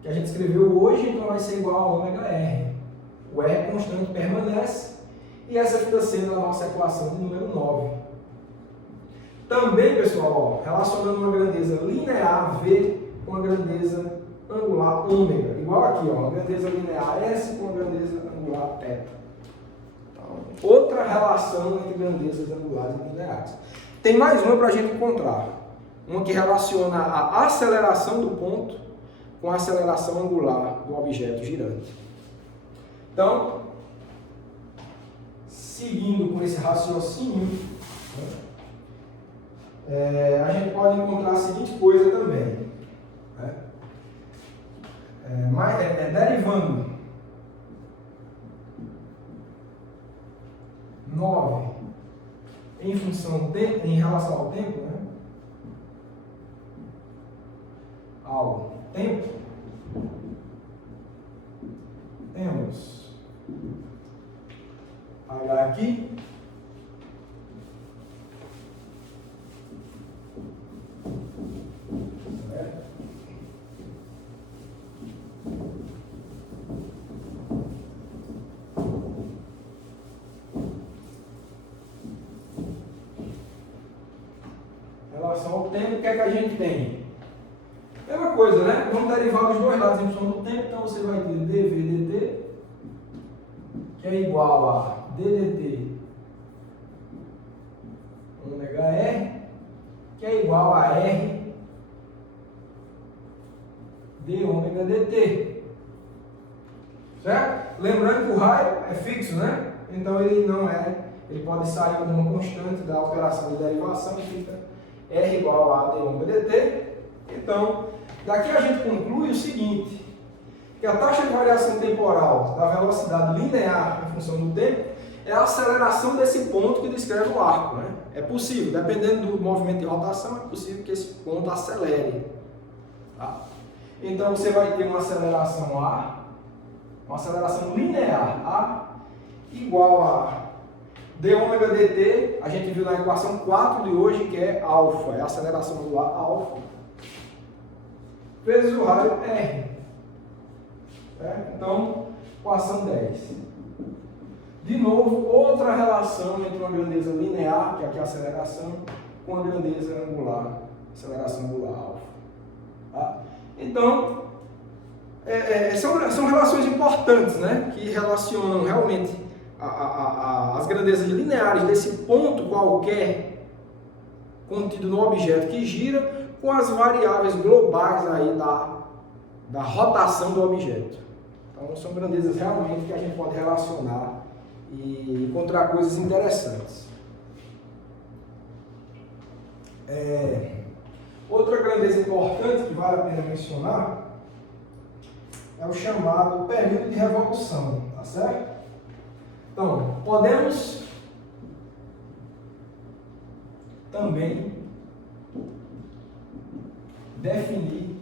que a gente escreveu hoje, então vai ser igual a ômega r. O r constante permanece, e essa fica sendo a nossa equação de número 9. Também, pessoal, relacionando uma grandeza linear v com a grandeza angular ômega, igual aqui, ó, a grandeza linear s com a grandeza angular θ. Então, outra relação entre grandezas angulares e lineares. Tem mais uma para a gente encontrar, uma que relaciona a aceleração do ponto com a aceleração angular do objeto girante. Então, seguindo com esse raciocínio, a gente pode encontrar a seguinte coisa também. Derivando 9 em função do tempo, em relação ao tempo, né? Ao tempo, temos H aqui, certo? Em relação ao tempo, o que é que a gente tem? Mesma coisa, né? Vamos derivar dos dois lados em função do tempo, então você vai ter dv dt, que é igual a ddt ômega r, que é igual a r d ômega dt. Certo? Lembrando que o raio é fixo, né? Então ele não é, ele pode sair de uma constante da operação de derivação e fica r igual a d ômega dt. Então, daqui a gente conclui o seguinte, que a taxa de variação temporal da velocidade linear em função do tempo é a aceleração desse ponto que descreve o arco. Né? É possível, dependendo do movimento de rotação, é possível que esse ponto acelere. Tá? Então, você vai ter uma aceleração A, uma aceleração linear A, igual a d ômega dt, a gente viu na equação 4 de hoje, que é alfa, é a aceleração angular alfa, vezes o raio r. Certo? Então, equação 10. De novo, outra relação entre uma grandeza linear, que aqui é a aceleração, com a grandeza angular, aceleração angular alfa. Tá? Então, são relações importantes, né, que relacionam realmente as grandezas lineares desse ponto qualquer contido no objeto que gira com as variáveis globais aí da rotação do objeto. Então, são grandezas realmente que a gente pode relacionar e encontrar coisas interessantes. Outra grandeza importante que vale a pena mencionar é o chamado período de revolução, tá certo? Então, podemos também definir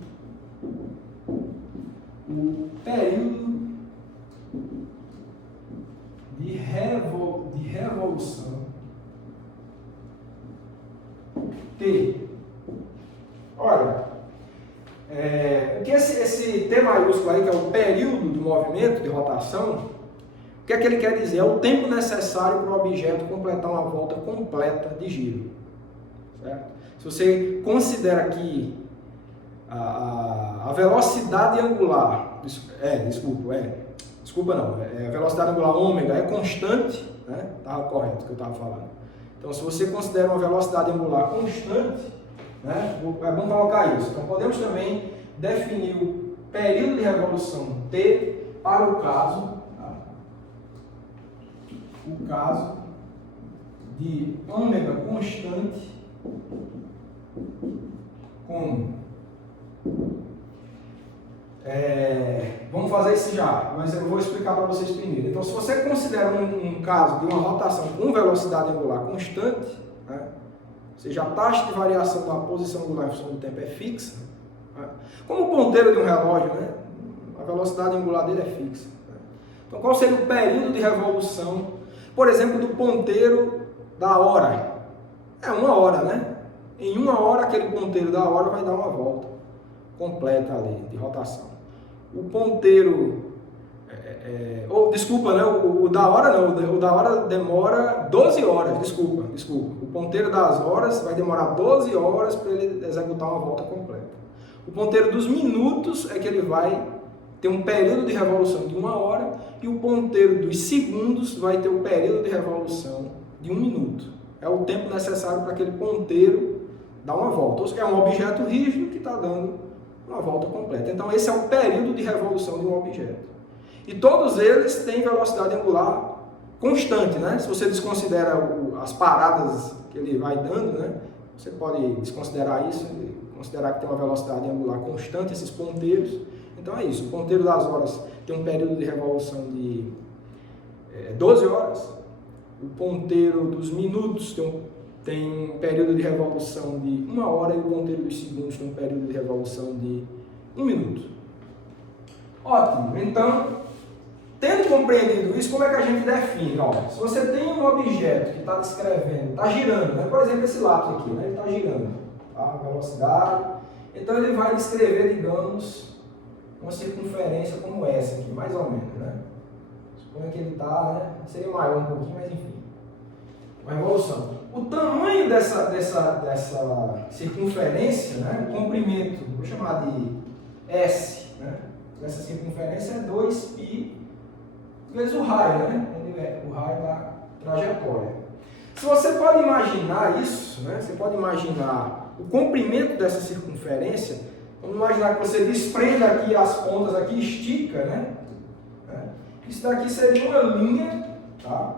o período de revolução T. Olha, o que esse T maiúsculo aí, que é o período do movimento de rotação, o que é que ele quer dizer? É o tempo necessário para o objeto completar uma volta completa de giro. Certo? Se você considera aqui a velocidade angular, a velocidade angular ômega é constante, né? Estava correto o que eu estava falando. Então, se você considera uma velocidade angular constante, né? É bom colocar isso. Então, podemos também definir o período de revolução T para o caso de ômega constante com vamos fazer isso já, mas eu vou explicar para vocês primeiro. Então, se você considera um caso de uma rotação com velocidade angular constante, né, ou seja, a taxa de variação da posição angular em função do tempo é fixa, né, como o ponteiro de um relógio, né, a velocidade angular dele é fixa. Né. Então, qual seria o período de revolução, por exemplo, do ponteiro da hora? É 1 hora, né? Em 1 hora, aquele ponteiro da hora vai dar uma volta completa ali, de rotação. O ponteiro, o da hora não, o da hora demora 12 horas, desculpa. O ponteiro das horas vai demorar 12 horas para ele executar uma volta completa. O ponteiro dos minutos é que ele vai ter um período de revolução de 1 hora, e o ponteiro dos segundos vai ter um período de revolução de 1 minuto. É o tempo necessário para aquele ponteiro dar uma volta. Ou seja, é um objeto rígido que está dando uma volta completa. Então, esse é o período de revolução de um objeto. E todos eles têm velocidade angular constante, né? Se você desconsidera as paradas que ele vai dando, né? Você pode desconsiderar isso, considerar que tem uma velocidade angular constante, esses ponteiros. Então, é isso. O ponteiro das horas tem um período de revolução de 12 horas. O ponteiro dos minutos tem um período de revolução de 1 hora, e o ponteiro dos segundos tem um período de revolução de 1 minuto. Ótimo. Então, tendo compreendido isso, como é que a gente define? Olha, se você tem um objeto que está descrevendo, está girando, né? Por exemplo, esse lápis aqui, né? Ele está girando, tá? A velocidade. Então, ele vai descrever, digamos, uma circunferência como essa aqui, mais ou menos, né? Suponha que ele está, né? Seria maior um pouquinho, mas enfim. Uma revolução. O tamanho dessa circunferência, né? O comprimento, vou chamar de S, né? Essa circunferência é 2π vezes o raio, né? O raio da trajetória. Se você pode imaginar isso, né? Você pode imaginar o comprimento dessa circunferência. Vamos imaginar que você desprenda aqui as pontas, aqui estica, né? Isso daqui seria uma linha, tá?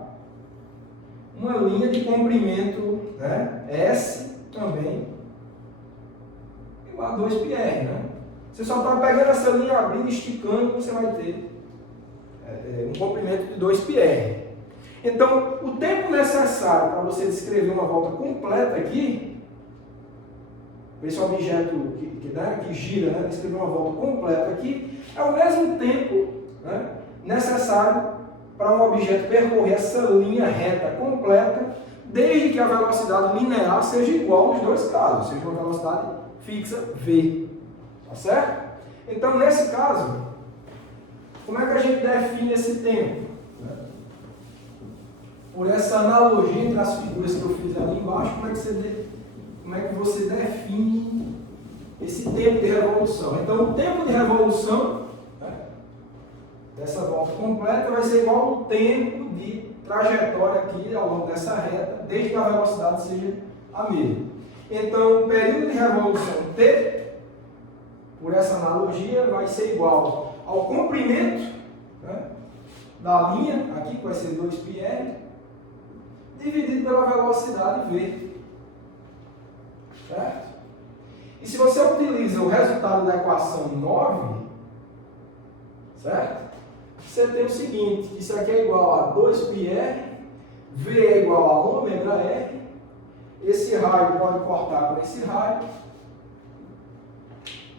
Uma linha de comprimento, né? S também igual a 2πr, né? Você só está pegando essa linha, abrindo, esticando, você vai ter um comprimento de 2πr. Então, o tempo necessário para você descrever uma volta completa aqui, esse objeto que gira, né? Descrever uma volta completa aqui, é o mesmo tempo, né? Necessário para um objeto percorrer essa linha reta completa, desde que a velocidade linear seja igual nos dois casos, seja uma velocidade fixa v. Tá certo? Então, nesse caso, como é que a gente define esse tempo? Por essa analogia entre as figuras que eu fiz ali embaixo, como é que você define esse tempo de revolução? Então, o tempo de revolução, né, dessa volta completa vai ser igual ao tempo de trajetória aqui ao longo dessa reta, desde que a velocidade seja a mesma. Então, o período de revolução t, por essa analogia, vai ser igual ao comprimento, né, da linha, aqui que vai ser 2πr, dividido pela velocidade v. Certo? E se você utiliza o resultado da equação 9, certo? Você tem o seguinte, isso aqui é igual a 2πr, v é igual a ômega r, esse raio pode cortar com esse raio,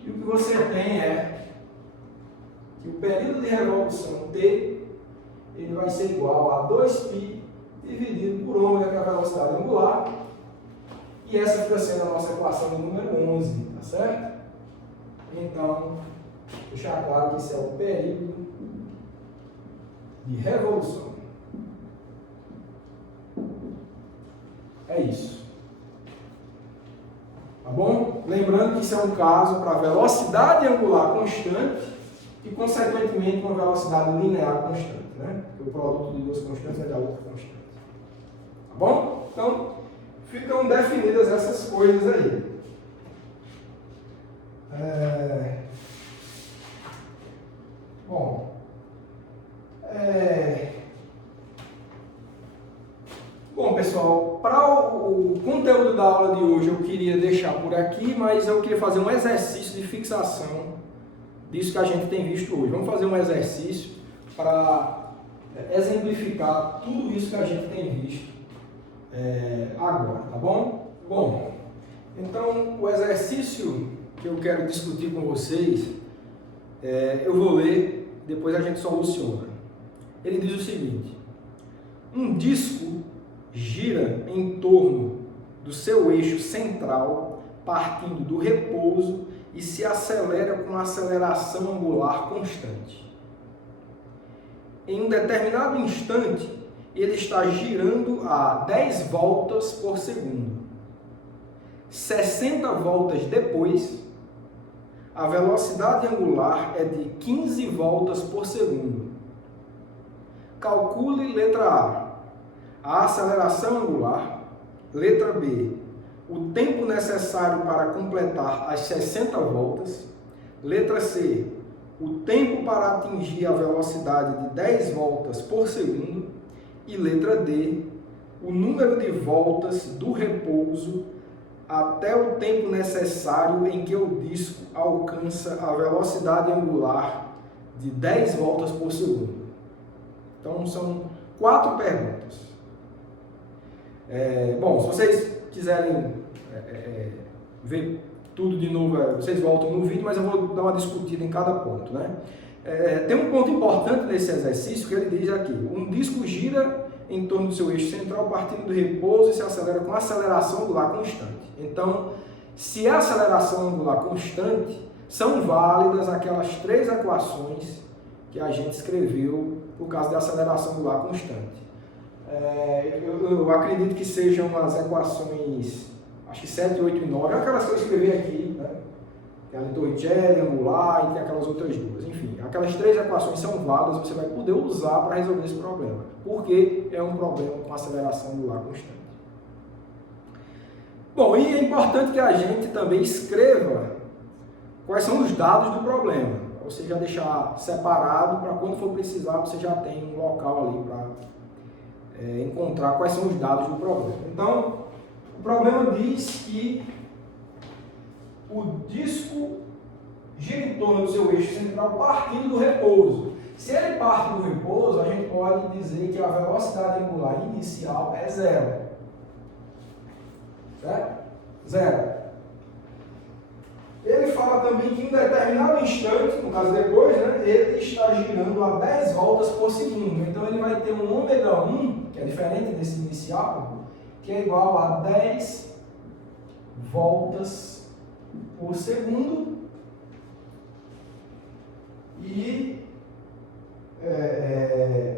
e o que você tem é que o período de revolução t, ele vai ser igual a 2π dividido por ômega, que é a velocidade angular, e essa fica sendo a nossa equação de número 11, tá certo? Então, deixar claro que isso é o período de revolução. É isso. Tá bom? Lembrando que isso é um caso para velocidade angular constante e, consequentemente, uma velocidade linear constante, né? Porque o produto de duas constantes é da outra constante. Tá bom? Então, ficam definidas essas coisas aí. Bom, pessoal, para o conteúdo da aula de hoje eu queria deixar por aqui, mas eu queria fazer um exercício de fixação disso que a gente tem visto hoje. Vamos fazer um exercício para exemplificar tudo isso que a gente tem visto agora, tá bom? Bom, então o exercício que eu quero discutir com vocês, eu vou ler, depois a gente soluciona. Ele diz o seguinte: um disco gira em torno do seu eixo central, partindo do repouso e se acelera com aceleração angular constante. Em um determinado instante, ele está girando a 10 voltas por segundo. 60 voltas depois, a velocidade angular é de 15 voltas por segundo. Calcule letra A aceleração angular, letra B, o tempo necessário para completar as 60 voltas, letra C, o tempo para atingir a velocidade de 10 voltas por segundo e letra D, o número de voltas do repouso até o tempo necessário em que o disco alcança a velocidade angular de 10 voltas por segundo. Então, são 4 perguntas. Bom, se vocês quiserem ver tudo de novo, vocês voltam no vídeo, mas eu vou dar uma discutida em cada ponto, né? Tem um ponto importante nesse exercício que ele diz aqui: um disco gira em torno do seu eixo central, partindo do repouso e se acelera com aceleração angular constante. Então, se é aceleração angular constante, são válidas aquelas 3 equações que a gente escreveu no caso de aceleração angular constante. Eu acredito que sejam as equações, acho que 7, 8 e 9, aquelas que eu escrevi aqui, né? Tem a de Torricelli, angular e tem aquelas outras duas. Enfim, aquelas 3 equações são válidas, você vai poder usar para resolver esse problema, porque é um problema com aceleração angular constante. Bom, e é importante que a gente também escreva quais são os dados do problema, ou seja, deixar separado para quando for precisar você já tem um local ali para encontrar quais são os dados do problema. Então, o problema diz que o disco gira em torno do seu eixo central partindo do repouso. Se ele parte do repouso, a gente pode dizer que a velocidade angular inicial é 0. Certo? 0. Ele fala também que em um determinado instante, no caso depois, né, ele está girando a 10 voltas por segundo. Então ele vai ter um ômega 1, que é diferente desse inicial, que é igual a 10 voltas por segundo. E,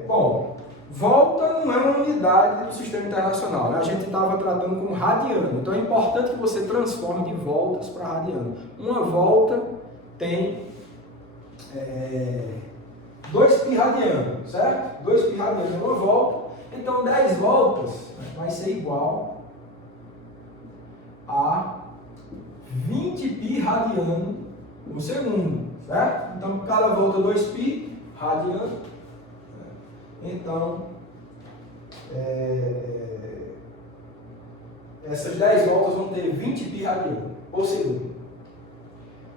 bom, volta não é uma unidade do sistema internacional, né? A gente estava tratando como radiano, então é importante que você transforme de voltas para radiano. Uma volta tem 2 pi radiano, certo? 2 pi radiano é uma volta, então 10 voltas vai ser igual a 20 pi radiano por segundo, certo? Então cada volta 2 pi radiano. Então, essas 10 voltas vão ter 20 pi radiano por segundo.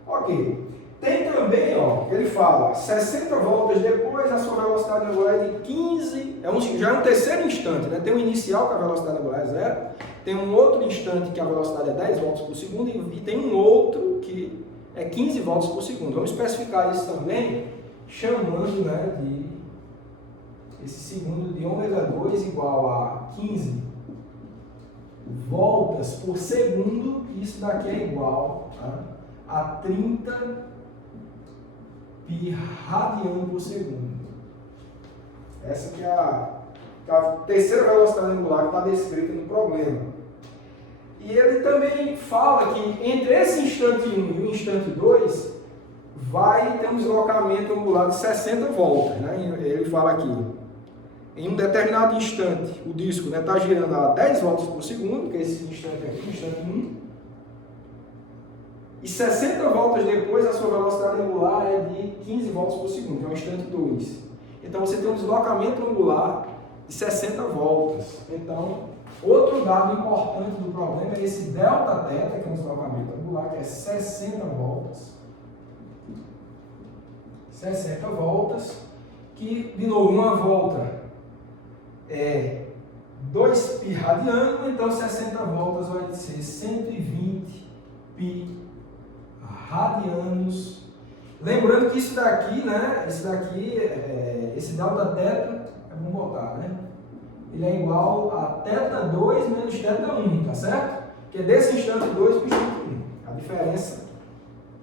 Ok. Tem também, ó, ele fala, 60 voltas depois, a sua velocidade angular é de 15, já é um terceiro instante, né? Tem um inicial que a velocidade angular é 0, tem um outro instante que a velocidade é 10 voltas por segundo e tem um outro que é 15 voltas por segundo. Vamos especificar isso também, chamando, né, de esse segundo de ômega 2 igual a 15 voltas por segundo, isso daqui é igual a 30 pi radiano por segundo. Essa que é a terceira velocidade angular que está descrita no problema. E ele também fala que entre esse instante 1 e o instante 2 vai ter um deslocamento angular de 60 voltas, né? Ele fala aqui, em um determinado instante, o disco está girando a 10 voltas por segundo, que é esse instante aqui, instante 1, e 60 voltas depois, a sua velocidade angular é de 15 voltas por segundo, que é o instante 2. Então, você tem um deslocamento angular de 60 voltas. Então, outro dado importante do problema é esse delta θ, que é um deslocamento angular, que é 60 voltas. 60 voltas, que, de novo, uma volta é 2 pi radiano, então 60 voltas vai ser 120 pi radianos. Lembrando que isso daqui, né, esse delta θ, é bom botar, né? Ele é igual a θ2 menos θ1, tá certo? Que é desse instante 2 para o instante 1. A diferença,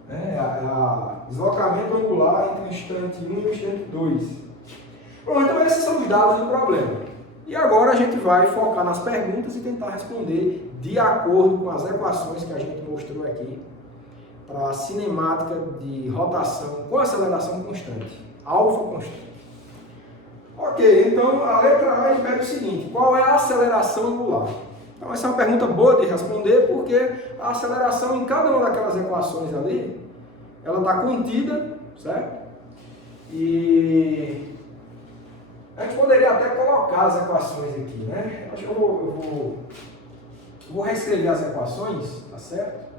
né, é o deslocamento angular entre o instante 1 e o instante 2. Bom, então esses são os dados do problema. E agora a gente vai focar nas perguntas e tentar responder de acordo com as equações que a gente mostrou aqui para a cinemática de rotação com aceleração constante, alfa constante. Ok, então a letra A pega o seguinte, qual é a aceleração angular? Então essa é uma pergunta boa de responder porque a aceleração em cada uma daquelas equações ali, ela está contida, certo? E a gente poderia até colocar as equações aqui, né? Acho que eu vou reescrever as equações, tá certo?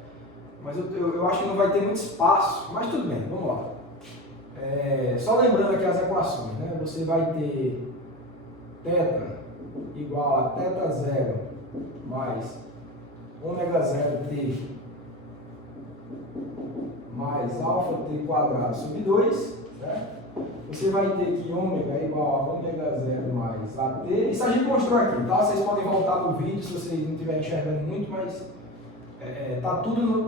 Mas eu acho que não vai ter muito espaço, mas tudo bem, vamos lá. Só lembrando aqui as equações, né? Você vai ter θ igual a θ0 mais ômega 0 t mais alfa t quadrado sobre 2, certo? Você vai ter que ômega é igual a ômega 0 mais AT. Isso a gente mostrou aqui, tá? Vocês podem voltar no vídeo se vocês não estiverem enxergando muito, mas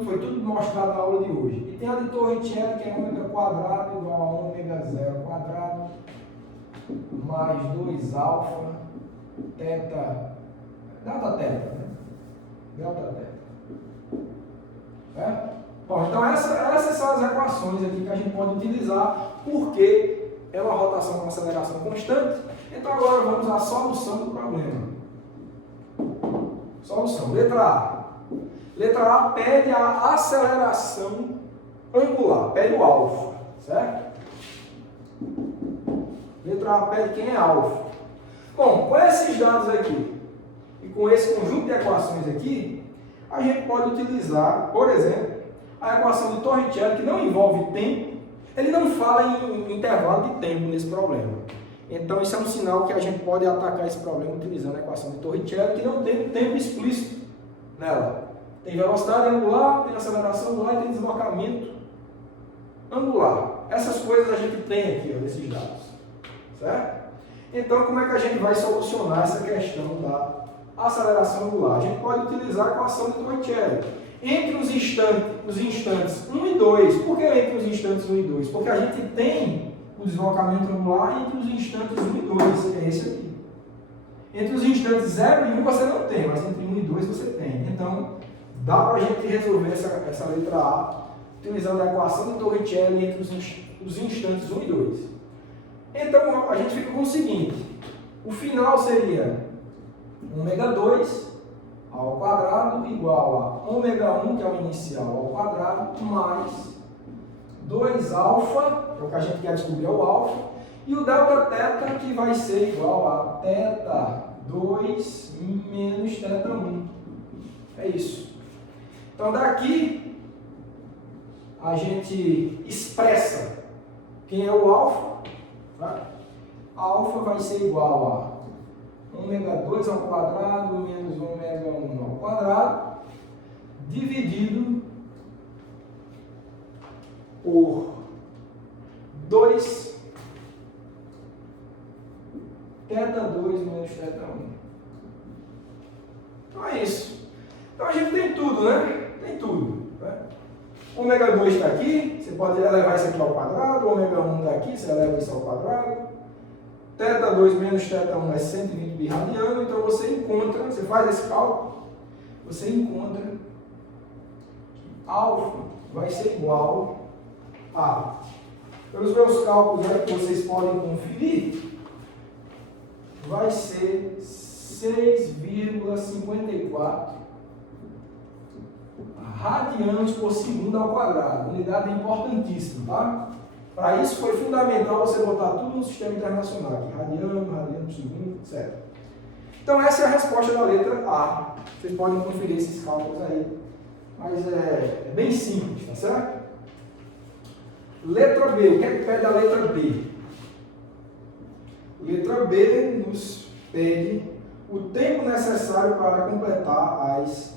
foi tudo mostrado na aula de hoje. E tem a de Torricelli, que é ômega quadrado igual a ômega 0 quadrado mais 2 alfa delta θ, né? Delta θ. Certo? Bom, então essas são as equações aqui que a gente pode utilizar porque é uma rotação com aceleração constante. Então agora vamos à solução do problema. Solução. Letra A. Letra A pede a aceleração angular, pede o alfa, certo? Letra A pede quem é alfa. Bom, com esses dados aqui e com esse conjunto de equações aqui, a gente pode utilizar, por exemplo, a equação de Torricelli, que não envolve tempo. Ele não fala em intervalo de tempo nesse problema. Então, isso é um sinal que a gente pode atacar esse problema utilizando a equação de Torricelli, que não tem tempo explícito nela. Tem velocidade angular, tem aceleração angular e tem deslocamento angular. Essas coisas a gente tem aqui, ó, nesses dados. Certo? Então, como é que a gente vai solucionar essa questão da aceleração angular? A gente pode utilizar a equação de Torricelli. Entre os instantes 1 e 2. Por que entre os instantes 1 e 2? Porque a gente tem o deslocamento angular entre os instantes 1 e 2, que é esse aqui. Entre os instantes 0 e 1 você não tem, mas entre 1 e 2 você tem. Então, dá para a gente resolver essa letra A utilizando a equação de Torricelli entre os instantes 1 e 2. Então, a gente fica com o seguinte. O final seria ômega 2 ao quadrado igual a ômega 1, que é o inicial, ao quadrado, mais 2 alfa, que é o que a gente quer descobrir, é o alfa, e o delta teta, que vai ser igual a teta 2 menos teta 1. É isso. Então, daqui, a gente expressa quem é o alfa. Tá? Alfa vai ser igual a ômega 2 ao quadrado menos ômega 1 ao quadrado, dividido por 2 teta 2 menos teta 1. Então é isso. Então a gente tem tudo, né? Tem tudo. Né? Ômega 2 está aqui, você pode elevar isso aqui ao quadrado, ômega 1 está aqui, você eleva isso ao quadrado. Teta 2 menos teta 1 é 120 birradiano, então você encontra, você faz esse cálculo, você encontra que alfa vai ser igual a, pelos meus cálculos aí que vocês podem conferir, vai ser 6,54 radianos por segundo ao quadrado. Unidade importantíssima, tá? Para isso foi fundamental você botar tudo no sistema internacional, aqui, radiano por segundo, etc. Então essa é a resposta da letra A. Vocês podem conferir esses cálculos aí, mas é bem simples, tá certo? Letra B, o que é que pede a letra B? Letra B nos pede o tempo necessário para completar as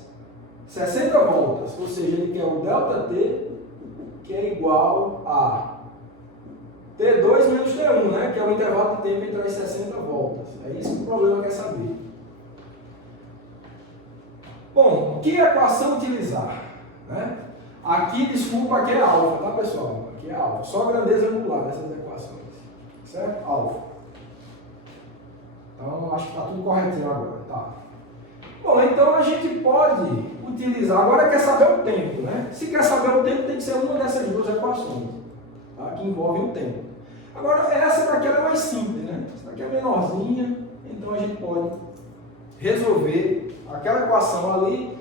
60 voltas, ou seja, ele quer o ΔT, que é igual a T2 menos T1, né? Que é o intervalo de tempo entre as 60 voltas. É isso que o problema quer saber. Bom, que equação utilizar? Né? Aqui, desculpa, aqui é alfa, tá, pessoal? Aqui é alfa. Só grandeza angular nessas equações. Certo? Alfa. Então, acho que está tudo corretinho agora. Tá. Bom, então a gente pode utilizar. Agora quer saber o tempo, né? Se quer saber o tempo, tem que ser uma dessas duas equações, tá? Que envolve o tempo. Agora, essa daqui ela é mais simples, né? Essa daqui é menorzinha, então a gente pode resolver aquela equação ali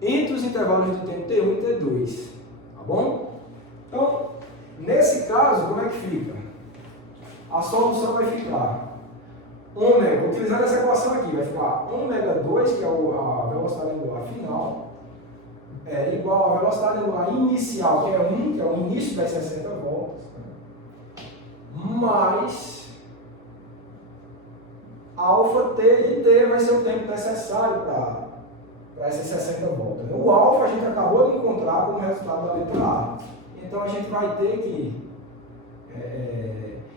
entre os intervalos de tempo T1 e T2, tá bom? Então, nesse caso, como é que fica? A solução vai ficar ômega, utilizando essa equação aqui, vai ficar ômega 2, que é a velocidade angular final, igual à velocidade angular inicial, que é 1, que é o início das 60 voltas, mais alfa t, e t vai ser o tempo necessário para essas 60 voltas. O alfa a gente acabou de encontrar como resultado da letra A. Então a gente vai ter que...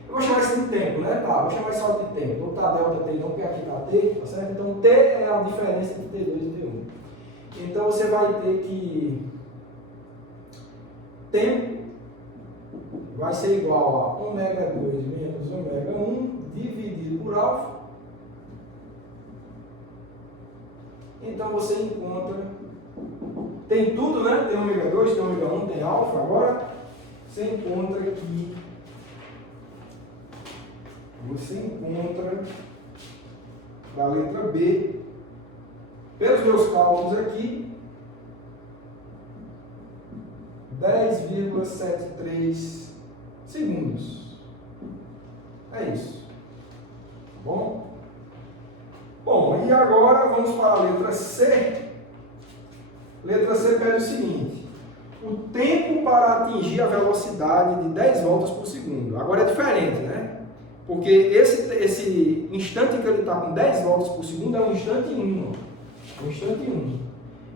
eu vou chamar isso de tempo, né? Tá, vou chamar isso só de tempo. Vou botar delta t não, porque aqui está t, tá certo? Então t é a diferença entre T2 e T1. Então você vai ter que... tempo vai ser igual a ômega 2 menos ômega 1 dividido por alfa. Então você encontra, tem tudo, né? Tem ômega 2, tem ômega 1, tem alfa. Agora você encontra que da letra B, pelos meus cálculos aqui, 10,73 segundos. É isso. Tá bom? Bom, e agora vamos para a letra C. Letra C pede o seguinte: o tempo para atingir a velocidade de 10 voltas por segundo. Agora é diferente, né? Porque esse instante que ele está com 10 voltas por segundo é um instante 1. Um instante 1.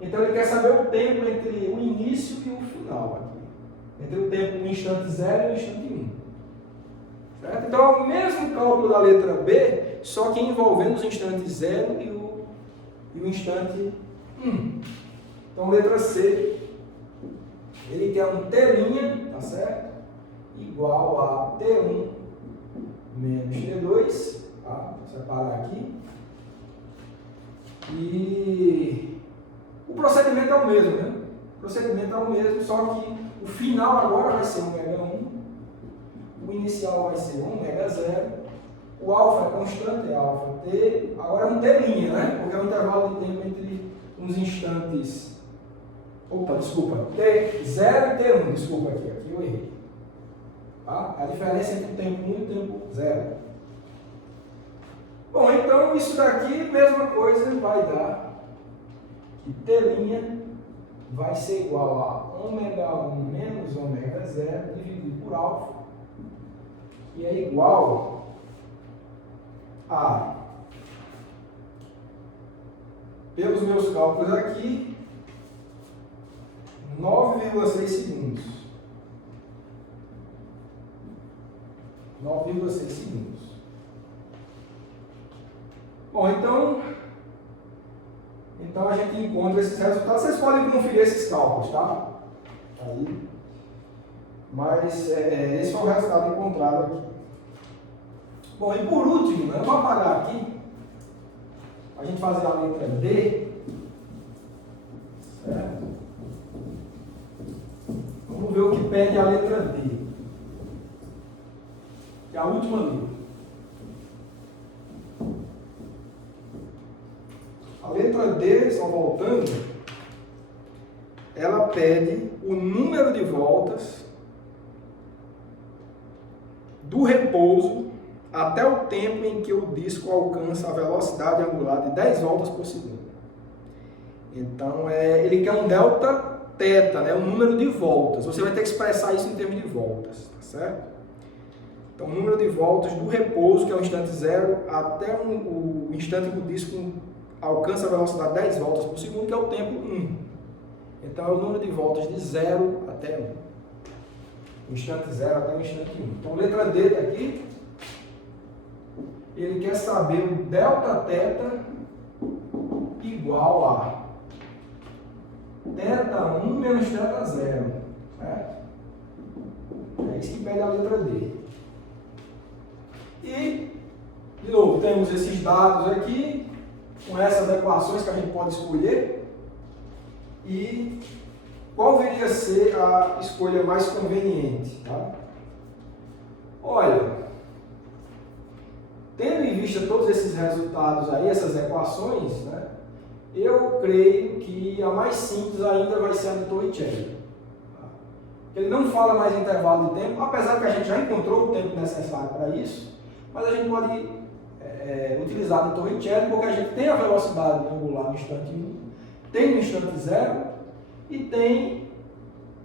Então ele quer saber o tempo entre o início e o final aqui. Entre o tempo do instante 0 e o instante 1. Certo? Então é o mesmo cálculo da letra B, só que envolvendo os instantes 0 e o instante 1. Então letra C, ele quer um T', tá certo? Igual a T1 menos T2, tá? Vou separar aqui. E o procedimento é o mesmo, né? O procedimento é o mesmo, só que o final agora vai ser ω1, o inicial vai ser ω0, o alfa é constante, é αt, agora é um T', né? Porque é um intervalo de tempo entre uns instantes. Opa, desculpa, T0 e T1, desculpa aqui eu errei. Tá? A diferença entre o tempo 1 e o tempo 0. Bom, então isso daqui, mesma coisa, vai dar que T' vai ser igual a ω1 menos ω0 dividido por alfa, que é igual a, pelos meus cálculos aqui, 9,6 segundos. 9,6 segundos. Bom, então a gente encontra esses resultados. Vocês podem conferir esses cálculos, tá? Aí. Mas esse foi o resultado encontrado aqui. Bom, e por último, eu vou apagar aqui, a gente fazer a letra D. Certo? Vamos ver o que pede a letra D. Que é a última letra. A letra D, só voltando, ela pede o número de voltas do repouso até o tempo em que o disco alcança a velocidade angular de 10 voltas por segundo. Então, ele quer um delta θ, né, o número de voltas. Você vai ter que expressar isso em termos de voltas, tá certo? Então, o número de voltas do repouso, que é o instante 0, até o instante que o disco alcança a velocidade 10 voltas por segundo, que é o tempo 1. Então, é o número de voltas de 0 até 1. O instante 0 até o instante 1. Então, letra D está aqui. Ele quer saber o delta θ igual a θ1 menos θ0. Certo? É isso que pede a letra D. E, de novo, temos esses dados aqui, com essas equações que a gente pode escolher. E qual viria a ser a escolha mais conveniente? Tá? Olha, tendo em vista todos esses resultados aí, essas equações, né, eu creio que a mais simples ainda vai ser a de Torricelli. Tá? Ele não fala mais em intervalo de tempo, apesar que a gente já encontrou o tempo necessário para isso, mas a gente pode utilizar a de Torricelli porque a gente tem a velocidade angular no instante 1, tem no instante 0 e tem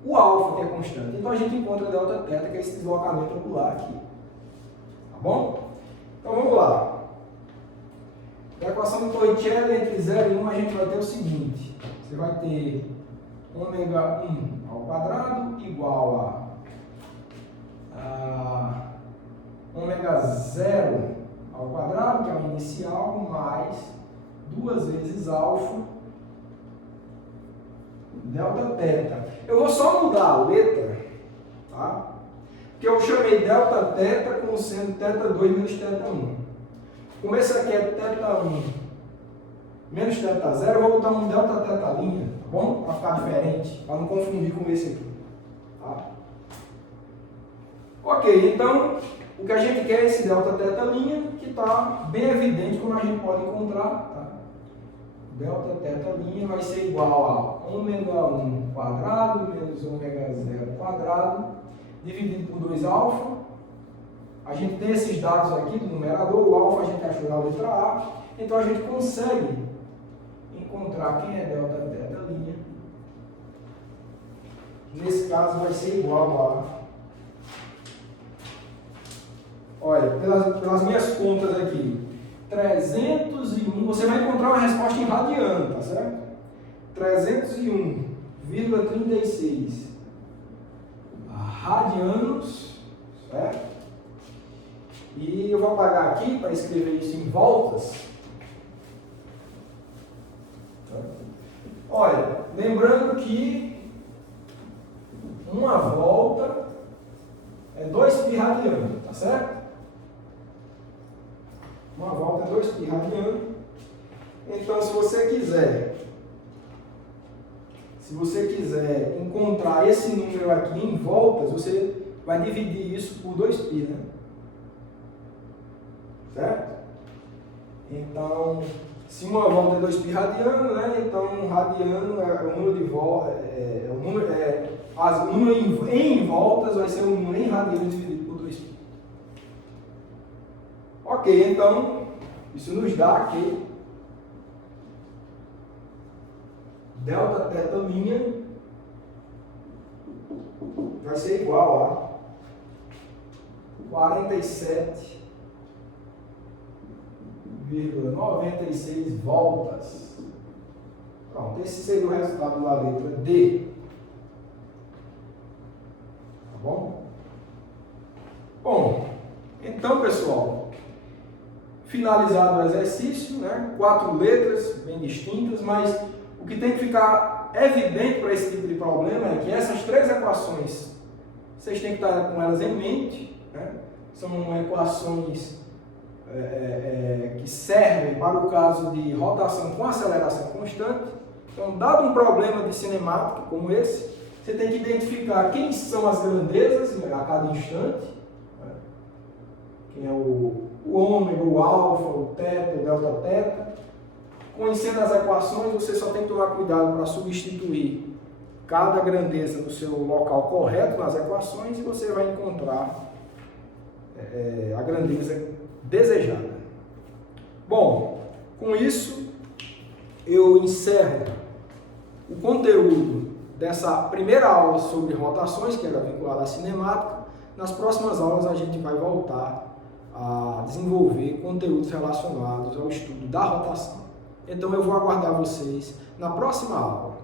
o alfa, que é constante. Então a gente encontra a delta θ, que é esse deslocamento angular aqui. Tá bom? Então vamos lá. Da equação de Torricelli entre 0 e 1 a gente vai ter o seguinte. Você vai ter ω1 ao quadrado igual a ω0 ao quadrado, que é o inicial, mais 2 vezes alfa delta θ. Eu vou só mudar a letra, tá? Porque eu chamei delta θ como sendo θ2 menos θ1. Como esse aqui é θ1 menos θ0, eu vou botar um delta θ', tá bom? Para ficar diferente, para não confundir com esse aqui. Tá? Ok, então o que a gente quer é esse delta θ', que está bem evidente como a gente pode encontrar. Tá? Delta θ' vai ser igual a ω1 quadrado menos ω0 quadrado dividido por 2 alfa. A gente tem esses dados aqui do numerador, o alfa a gente achou na letra A, então a gente consegue encontrar quem é delta θ'. Nesse caso vai ser igual a... Olha, pelas minhas contas aqui, 301, você vai encontrar uma resposta em radiano, tá certo? 301,36 radianos, certo? E eu vou apagar aqui para escrever isso em voltas. Olha, lembrando que uma volta é 2π radiano, tá certo? Uma volta é 2π radiano. Então, se você quiser encontrar esse número aqui em voltas, você vai dividir isso por 2π, né? Certo? Então, se uma volta é 2π radiano, né? Então um radiano é o número de voltas, o número em voltas vai ser o número em radianos dividido por 2π. Ok, então isso nos dá aqui delta teta minha vai ser igual a 47,96 voltas. Pronto, esse seria o resultado da letra D. Tá bom? Bom, então pessoal, finalizado o exercício, né? 4 letras bem distintas, mas o que tem que ficar evidente para esse tipo de problema é que essas 3 equações, vocês têm que estar com elas em mente, né? São equações que servem para o caso de rotação com aceleração constante. Então, dado um problema de cinemática como esse, você tem que identificar quem são as grandezas a cada instante, né? Quem é o ômega, o alfa, o teta, o delta teta. Conhecendo as equações, você só tem que tomar cuidado para substituir cada grandeza no seu local correto nas equações e você vai encontrar a grandeza desejada. Bom, com isso eu encerro o conteúdo dessa primeira aula sobre rotações, que era vinculada à cinemática. Nas próximas aulas a gente vai voltar a desenvolver conteúdos relacionados ao estudo da rotação. Então eu vou aguardar vocês na próxima aula.